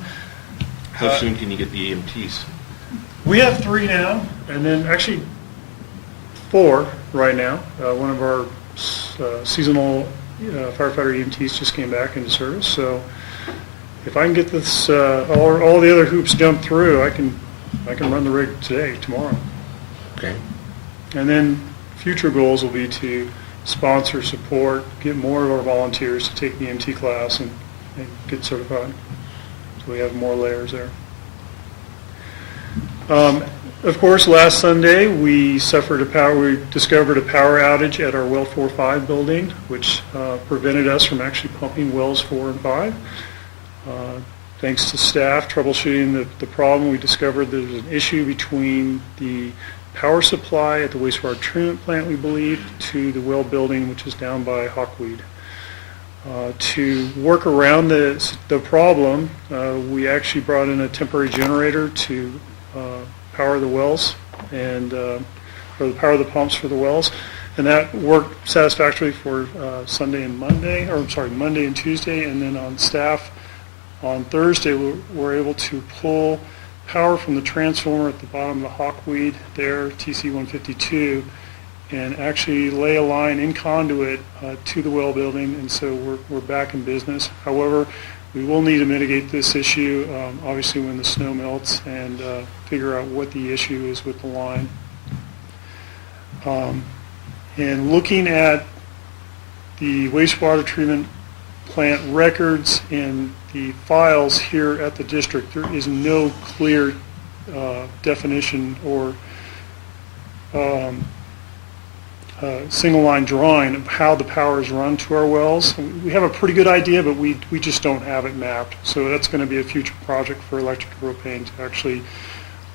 How soon can you get the EMTs? We have 3 now, and then actually 4 right now. One of our seasonal firefighter EMTs just came back into service, so if I can get this, all the other hoops jumped through, I can run the rig today, tomorrow. Okay. And then future goals will be to sponsor, support, get more of our volunteers to take the EMT class and get certified. So we have more layers there. Of course, last Sunday we discovered a power outage at our well 4-5 building, which prevented us from actually pumping wells 4 and 5. Thanks to staff troubleshooting the problem, we discovered there was an issue between the power supply at the wastewater treatment plant, we believe, to the well building, which is down by Hawkweed. To work around the problem, we actually brought in a temporary generator to power the wells and or power the pumps for the wells, and that worked satisfactorily for Monday and Tuesday, and then on staff on Thursday we were able to pull power from the transformer at the bottom of the Hawkweed there, TC-152, and actually lay a line in conduit to the well building, and so we're back in business. However, we will need to mitigate this issue, obviously when the snow melts, and figure out what the issue is with the line. And looking at the wastewater treatment plant records and the files here at the district, there is no clear definition or single line drawing of how the power is run to our wells. We have a pretty good idea, but we just don't have it mapped. So that's going to be a future project for electric propane to actually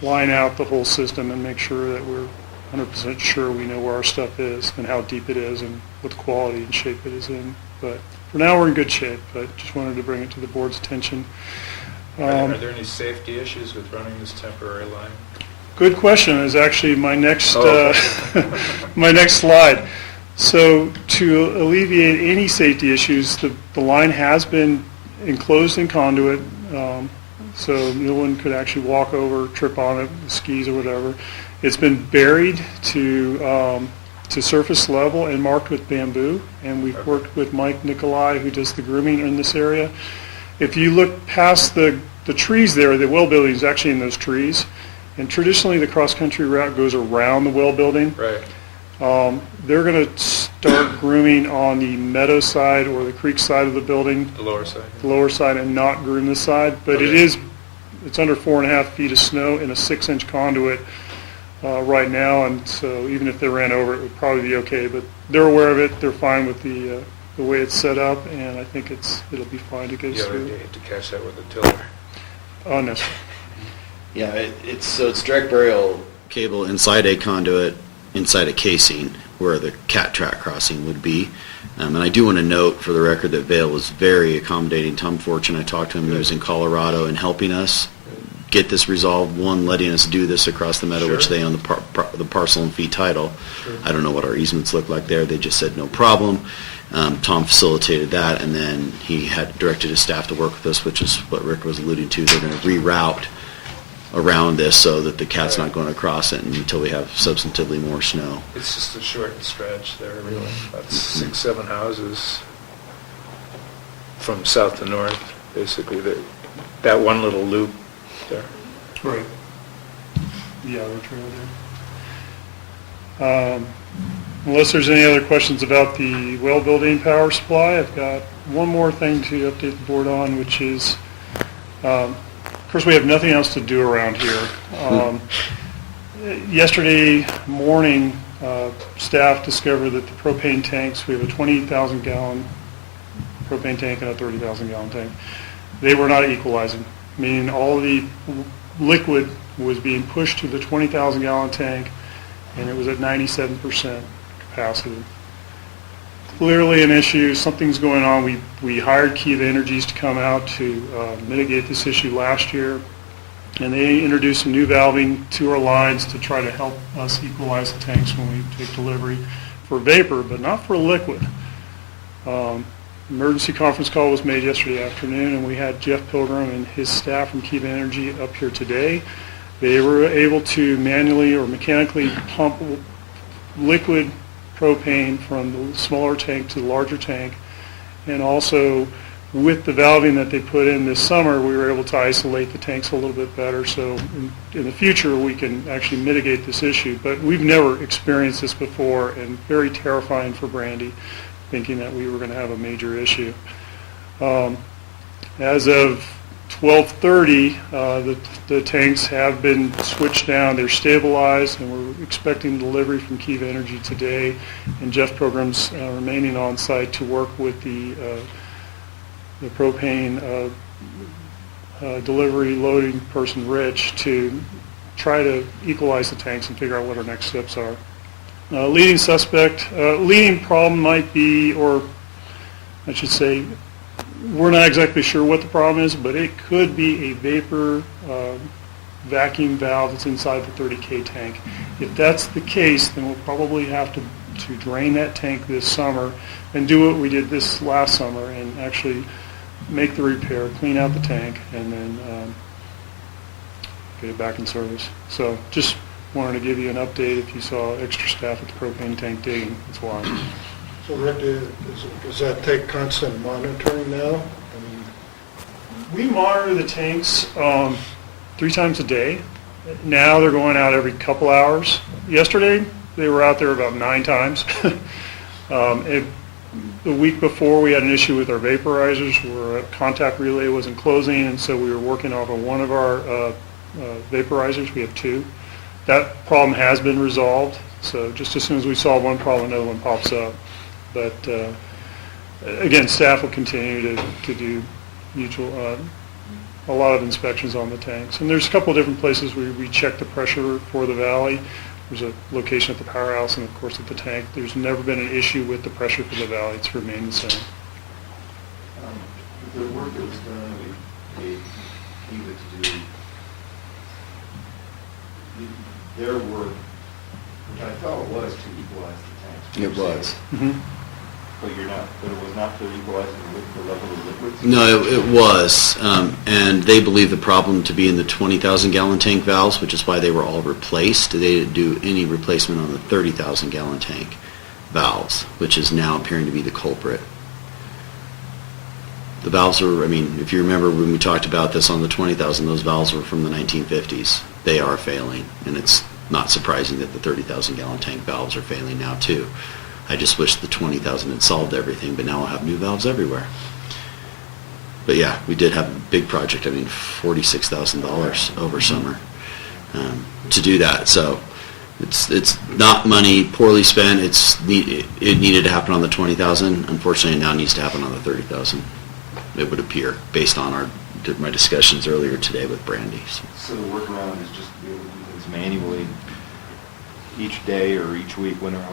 line out the whole system and make sure that we're 100% sure we know where our stuff is and how deep it is and what quality and shape it is in. But for now, we're in good shape, but just wanted to bring it to the board's attention. Are there any safety issues with running this temporary line? Good question is actually my next Oh, my next slide. So to alleviate any safety issues, the line has been enclosed in conduit, so no one could actually walk over, trip on it, skis or whatever. It's been buried to surface level and marked with bamboo, and we've worked with Mike Nicolai, who does the grooming in this area. If you look past the trees there, the well building is actually in those trees. And traditionally, the cross-country route goes around the well building. Right. They're going to start grooming on the meadow side or the creek side of the building, The lower side? the lower side, and not groom this side. But Okay. it's under 4.5 feet of snow in a 6-inch conduit right now, and so even if they ran over it, would probably be okay. But they're aware of it. They're fine with the way it's set up, and I think it'll be fine to get us Yeah, through. you hate to catch that with a tiller. Oh, no. Yeah, it's direct burial cable inside a conduit, inside a casing, where the cat track crossing would be. And I do want to note for the record that Vail was very accommodating. Tom Fortune, I talked to him, he was in Colorado, and helping us get this resolved. One, letting us do this across the meadow, which they own the parcel and fee title. I don't know what our easements look like there. They just said no problem. Tom facilitated that, and then he had directed his staff to work with us, which is what Rick was alluding to. They're going to reroute around this so that the cat's not going across it until we have substantively more snow. It's just a short stretch there, really. That's 6, 7 houses from south to north, basically. That one little loop there. Right. The outer trail there. Unless there's any other questions about the well building power supply, I've got one more thing to update the board on, which is, of course, we have nothing else to do around here. Yesterday morning, staff discovered that the propane tanks, we have a 20,000 gallon propane tank and a 30,000 gallon tank. They were not equalizing, meaning all the liquid was being pushed to the 20,000 gallon tank, and it was at 97% capacity. Clearly an issue, something's going on. We hired Kiva Energies to come out to mitigate this issue last year, and they introduced some new valving to our lines to try to help us equalize the tanks when we take delivery for vapor, but not for liquid. Emergency conference call was made yesterday afternoon, and we had Jeff Pilgrim and his staff from Kiva Energy up here today. They were able to manually or mechanically pump liquid propane from the smaller tank to the larger tank, and also with the valving that they put in this summer, we were able to isolate the tanks a little bit better, so in the future we can actually mitigate this issue. But we've never experienced this before, and very terrifying for Brandy, thinking that we were going to have a major issue. As of 12:30, the tanks have been switched down. They're stabilized, and we're expecting delivery from Kiva Energy today. And Jeff Pilgrim's remaining on site to work with the propane delivery loading person, Rich, to try to equalize the tanks and figure out what our next steps are. Leading problem might be, or I should say, we're not exactly sure what the problem is, but it could be a vapor vacuum valve that's inside the 30K tank. If that's the case, then we'll probably have to drain that tank this summer and do what we did this last summer and actually make the repair, clean out the tank, and then get it back in service. So just wanted to give you an update. If you saw extra staff at the propane tank digging, that's why. So Rick, does that take constant monitoring now? We monitor the tanks 3 times a day. Now they're going out every couple hours. Yesterday, they were out there about 9 times. The week before, we had an issue with our vaporizers where a contact relay wasn't closing, and so we were working off of one of our vaporizers. We have 2. That problem has been resolved, so just as soon as we solve one problem, another one pops up. But again, staff will continue to do a lot of inspections on the tanks. And there's a couple of different places where we check the pressure for the valley. There's a location at the powerhouse and, of course, at the tank. There's never been an issue with the pressure for the valley. It's remained the same. The work that was done, we gave Kiva to do their work, which I thought it was to equalize the tanks. It was. Mm-hmm. But it was not to equalize the level of liquids? No, it was, and they believe the problem to be in the 20,000 gallon tank valves, which is why they were all replaced. They didn't do any replacement on the 30,000 gallon tank valves, which is now appearing to be the culprit. The valves are, if you remember when we talked about this on the 20,000, those valves were from the 1950s. They are failing, and it's not surprising that the 30,000 gallon tank valves are failing now too. I just wish the 20,000 had solved everything, but now we'll have new valves everywhere. But yeah, we did have a big project, $46,000 over summer to do that. So it's not money poorly spent. It needed to happen on the 20,000. Unfortunately, it now needs to happen on the 30,000. It would appear, based on our did my discussions earlier today with Brandy. So the workaround is just to be able to do things manually each day or each week, whenever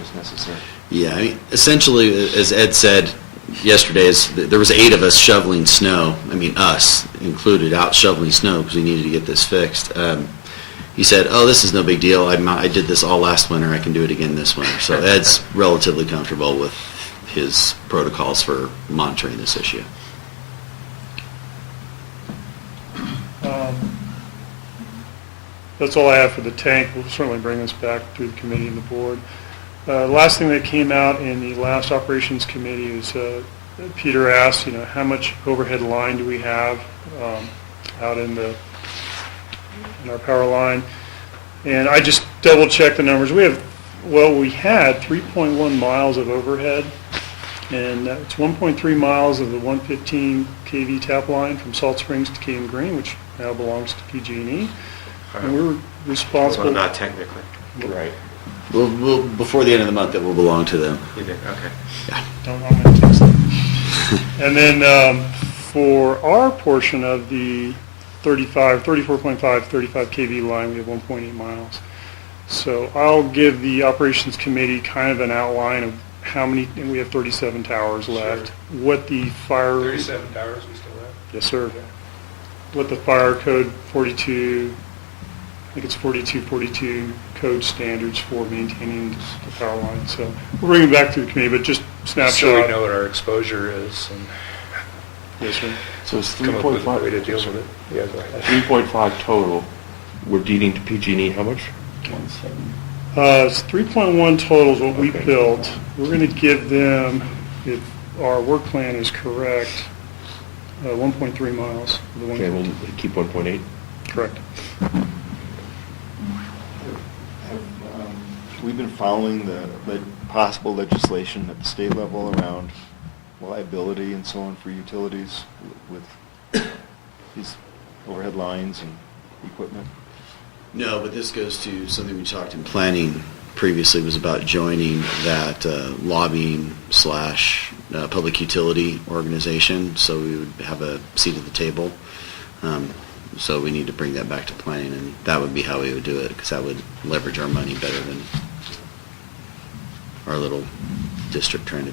it's necessary. Yeah, I mean, essentially, as Ed said yesterday, there was 8 of us shoveling snow, I mean us included, out shoveling snow because we needed to get this fixed. He said, oh, this is no big deal. I did this all last winter. I can do it again this winter. So Ed's relatively comfortable with his protocols for monitoring this issue. That's all I have for the tank. We'll certainly bring this back through the committee and the board. Last thing that came out in the last operations committee is Peter asked, how much overhead line do we have out in our power line? And I just double-checked the numbers. We had 3.1 miles of overhead, and it's 1.3 miles of the 115 kV tap line from Salt Springs to KM Green, which now belongs to PG&E. And we're responsible. Well, not technically. Right. We'll before the end of the month, it will belong to them. You did, okay. Yeah. I'm going to text them. And then for our portion of the 34.5, 35 kV line, we have 1.8 miles. So I'll give the operations committee kind of an outline of how many, and we have 37 towers left. What the fire... 37 towers we still have? Yes, sir. What the fire code 42, I think it's 4242 code standards for maintaining the power line. So we'll bring it back to the committee, but just snapshot. So we know what our exposure is and Yes, sir. So it's come up with a 3.5. way to deal with it. Yeah, go ahead. 3.5 total. We're deeding to PG&E how much? It's 3.1 total is what we Okay. built. We're going to give them, if our work plan is correct, 1.3 miles. Of the Okay, 150. we'll keep 1.8. Correct. We've been following the possible legislation at the state level around liability and so on for utilities with these overhead lines and equipment. No, but this goes to something we talked in planning previously, was about joining that lobbying / public utility organization, so we would have a seat at the table. So we need to bring that back to planning, and that would be how we would do it, because that would leverage our money better than our little district trying to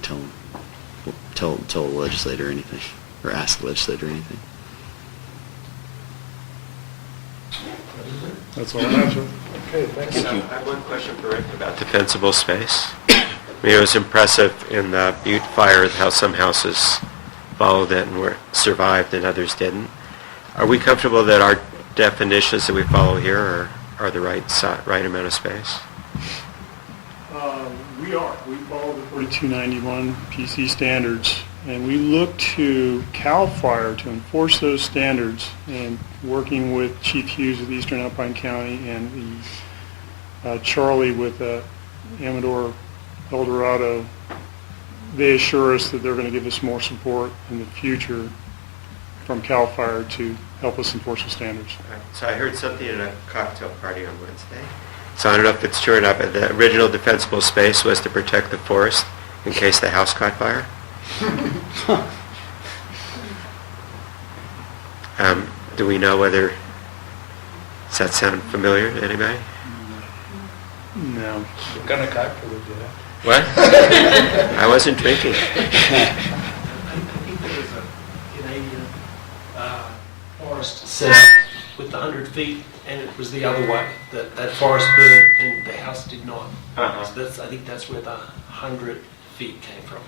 tell a legislator anything, or ask the legislator anything. That's all I have, sir. Okay, thanks. I have one question for Rick about defensible space. I mean, it was impressive in the Butte fire how some houses followed it and survived and others didn't. Are we comfortable that our definitions that we follow here are the right amount of space? We are. We follow the 4291 PC standards, and we look to CAL FIRE to enforce those standards, and working with Chief Hughes of Eastern Alpine County and the Charlie with Amador Eldorado, they assure us that they're going to give us more support in the future from CAL FIRE to help us enforce the standards. So I heard something at a cocktail party on Wednesday. So I don't know if it's true or not, but the original defensible space was to protect the forest in case the house caught fire. Do we know whether, does that sound familiar to anybody? No. What kind of cocktail did you have? What? I wasn't drinking. I think there was a Canadian forest set up with the 100 feet, and it was the other way. That forest burned and the house did not. So I think that's where the 100 feet came from.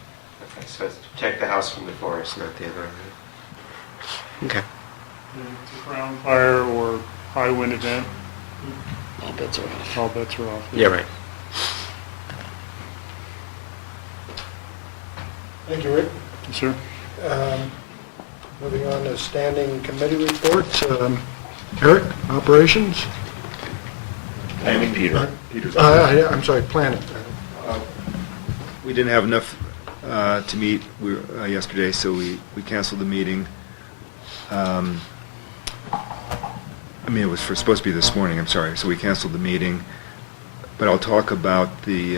Okay, so it's to protect the house from the forest, not the other way. Okay. If it's a ground fire or high wind event, All bets are off. all bets are off. Yeah, right. Thank you, Rick. Yes, sir. Moving on to standing committee reports. Eric, operations? Planning, Peter. I'm sorry, planning. We didn't have enough to meet yesterday, so we canceled the meeting. It was supposed to be this morning, I'm sorry, so we canceled the meeting. But I'll talk about the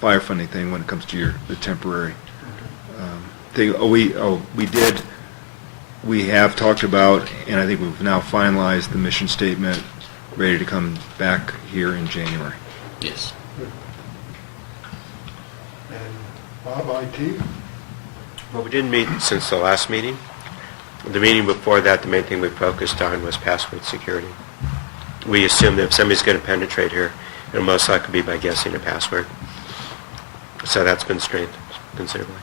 fire funding thing when it comes to the temporary thing. We did we have talked about, and I think we've now finalized the mission statement, ready to come back here in January. Yes. And Bob, IT? Well, we didn't meet since the last meeting. The meeting before that, the main thing we focused on was password security. We assume that if somebody's going to penetrate here, it'll most likely be by guessing a password. So that's been strengthened considerably.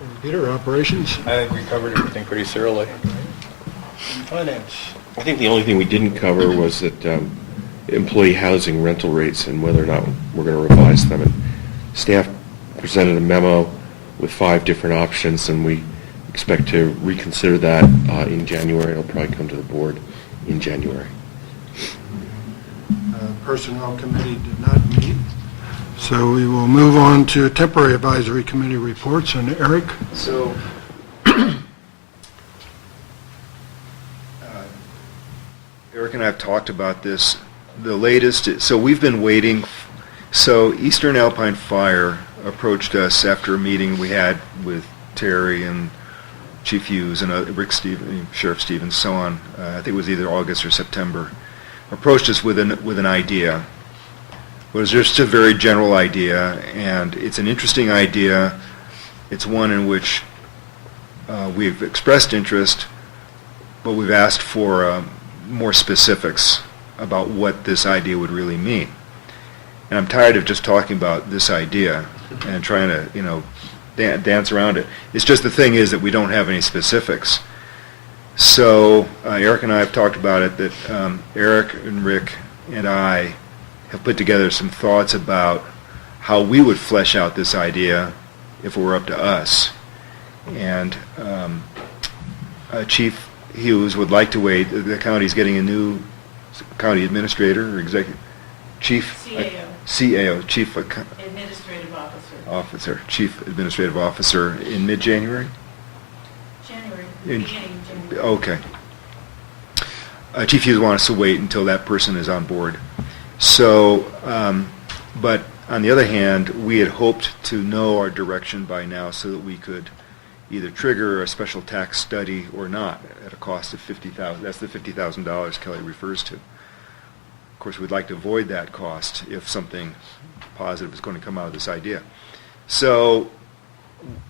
And Peter, operations? I think we covered everything pretty thoroughly. And finance? I think the only thing we didn't cover was that employee housing rental rates and whether or not we're going to revise them. And staff presented a memo with 5 different options, and we expect to reconsider that in January. It'll probably come to the board in January. Personnel committee did not meet. So we will move on to temporary advisory committee reports. And Eric? So, Eric and I have talked about this. The latest, so we've been waiting. So Eastern Alpine Fire approached us after a meeting we had with Terry and Chief Hughes and Sheriff Stevens, so on. I think it was either August or September. Approached us with an idea. It was just a very general idea, and it's an interesting idea. It's one in which we've expressed interest, but we've asked for more specifics about what this idea would really mean. And I'm tired of just talking about this idea and trying to, dance around it. It's just the thing is that we don't have any specifics. So Eric and I have talked about it, that Eric and Rick and I have put together some thoughts about how we would flesh out this idea if it were up to us. And Chief Hughes would like to wait. The county's getting a new county administrator or executive chief. CAO, Chief Administrative Officer. Chief Administrative Officer in mid-January? January, In- beginning of January. Okay. Chief Hughes wants to wait until that person is on board. So, but on the other hand, we had hoped to know our direction by now so that we could either trigger a special tax study or not at a cost of $50,000. That's the $50,000 Kelly refers to. Of course, we'd like to avoid that cost if something positive is going to come out of this idea. So,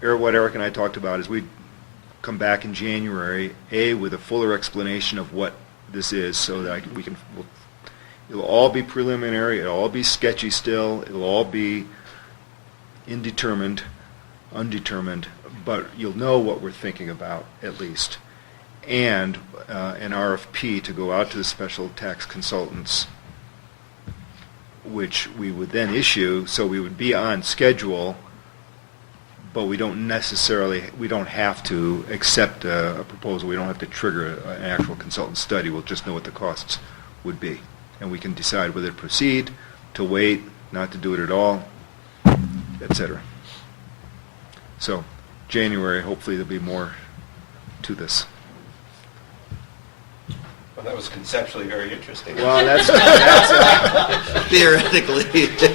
what Eric and I talked about is we'd come back in January, with a fuller explanation of what this is, so that it'll all be preliminary, it'll all be sketchy still, it'll all be undetermined, but you'll know what we're thinking about at least. And an RFP to go out to the special tax consultants, which we would then issue, so we would be on schedule, but we don't have to accept a proposal. We don't have to trigger an actual consultant study. We'll just know what the costs would be. And we can decide whether to proceed, to wait, not to do it at all, etc. So, January, hopefully there'll be more to this. Well, that was conceptually very interesting. Well, that's Theoretically.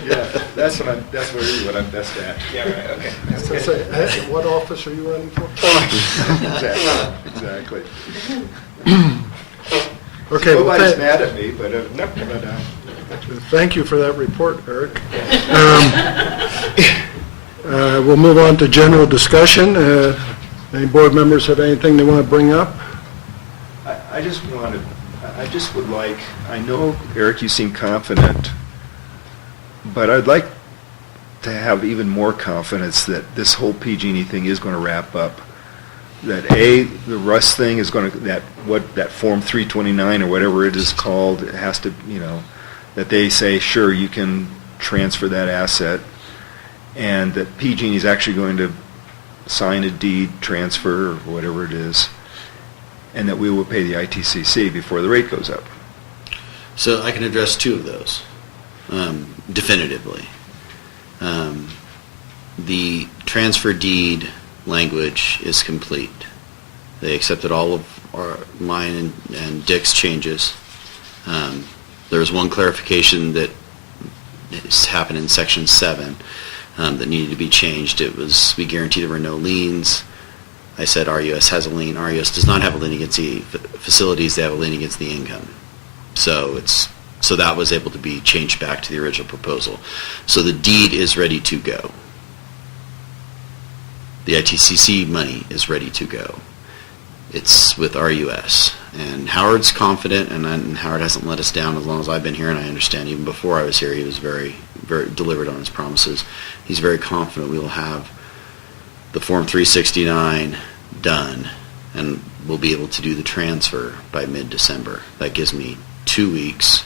yeah, that's really what I'm best at. Yeah, right, okay. As I say, what office are you running for? Exactly. Okay, well, Nobody's mad at me, but thank you for that report, Eric. We'll move on to general discussion. Any board members have anything they want to bring up? I just would like, I know, Eric, you seem confident, but I'd like to have even more confidence that this whole PG&E thing is going to wrap up. That the Russ thing is going to, that Form 329 or whatever it is called, it has to, that they say, sure, you can transfer that asset, and that PG&E is actually going to sign a deed transfer or whatever it is, and that we will pay the ITCC before the rate goes up. So I can address 2 of those definitively. The transfer deed language is complete. They accepted all of mine and Dick's changes. There was one clarification that has happened in Section 7 that needed to be changed. It was, we guarantee there were no liens. I said RUS has a lien. RUS does not have a lien against the facilities. They have a lien against the income. So that was able to be changed back to the original proposal. So the deed is ready to go. The ITCC money is ready to go. It's with RUS. And Howard's confident, and Howard hasn't let us down as long as I've been here, and I understand even before I was here he was very, very deliberate on his promises. He's very confident we will have the Form 369 done, and we'll be able to do the transfer by mid-December. That gives me 2 weeks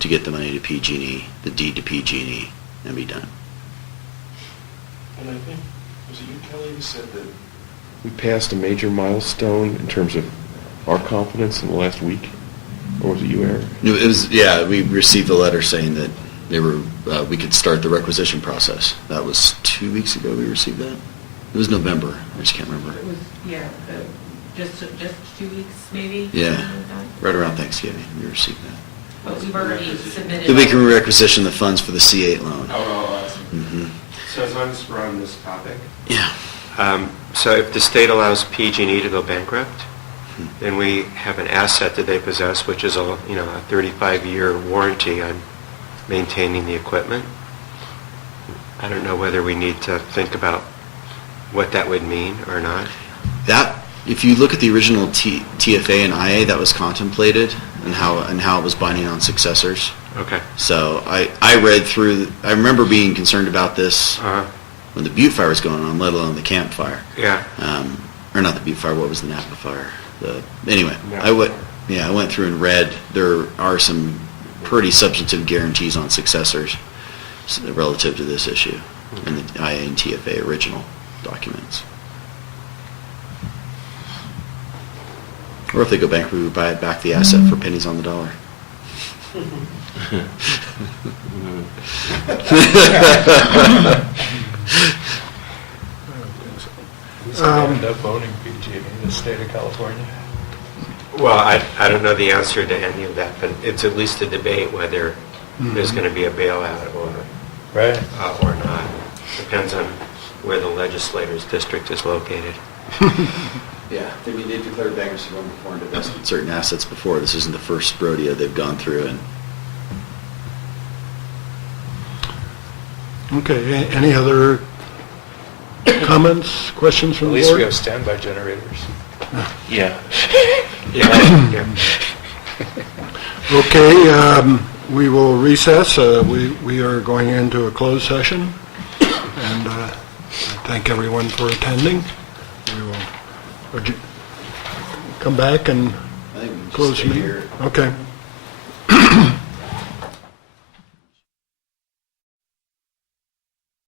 to get the money to PG&E, the deed to PG&E, and be done. And I think, was it you, Kelly, who said that we passed a major milestone in terms of our confidence in the last week? Or was it you, Eric? No, it was, yeah, we received a letter saying that we could start the requisition process. That was 2 weeks ago we received that. It was November. I just can't remember. It was, just 2 weeks maybe? Yeah, something like that. right around Thanksgiving we received that. But we've already submitted. That we can requisition the funds for the C8 loan. Oh, so as long as we're on this topic. Yeah. So if the state allows PG&E to go bankrupt, then we have an asset that they possess, which is a 35-year warranty on maintaining the equipment. I don't know whether we need to think about what that would mean or not. That, if you look at the original TFA and IA, that was contemplated and how it was binding on successors. Okay. So I read through. I remember being concerned about this when the Butte fire was going on, let alone the Camp fire. Yeah. Or not the Butte fire. What was the Napa fire? Anyway, Napa I went through and read. There are some pretty substantive guarantees on successors relative to this issue in the IA and TFA original documents. Or if they go bankrupt, we buy back the asset for pennies on the dollar. Who's going to end up owning PG&E, the state of California? Well, I don't know the answer to any of that, but it's at least a debate whether there's going to be a bailout or not. Depends on where the legislator's district is located. Yeah, they've declared bankruptcy before and divested in certain assets before. This isn't the first rodeo they've gone through. And Okay, any other comments, questions from At the least board? we have standby generators. Yeah. Yeah. Okay, we will recess. We are going into a closed session, and I thank everyone for attending. We will come back and I think we can just close the stay meeting. here. Okay.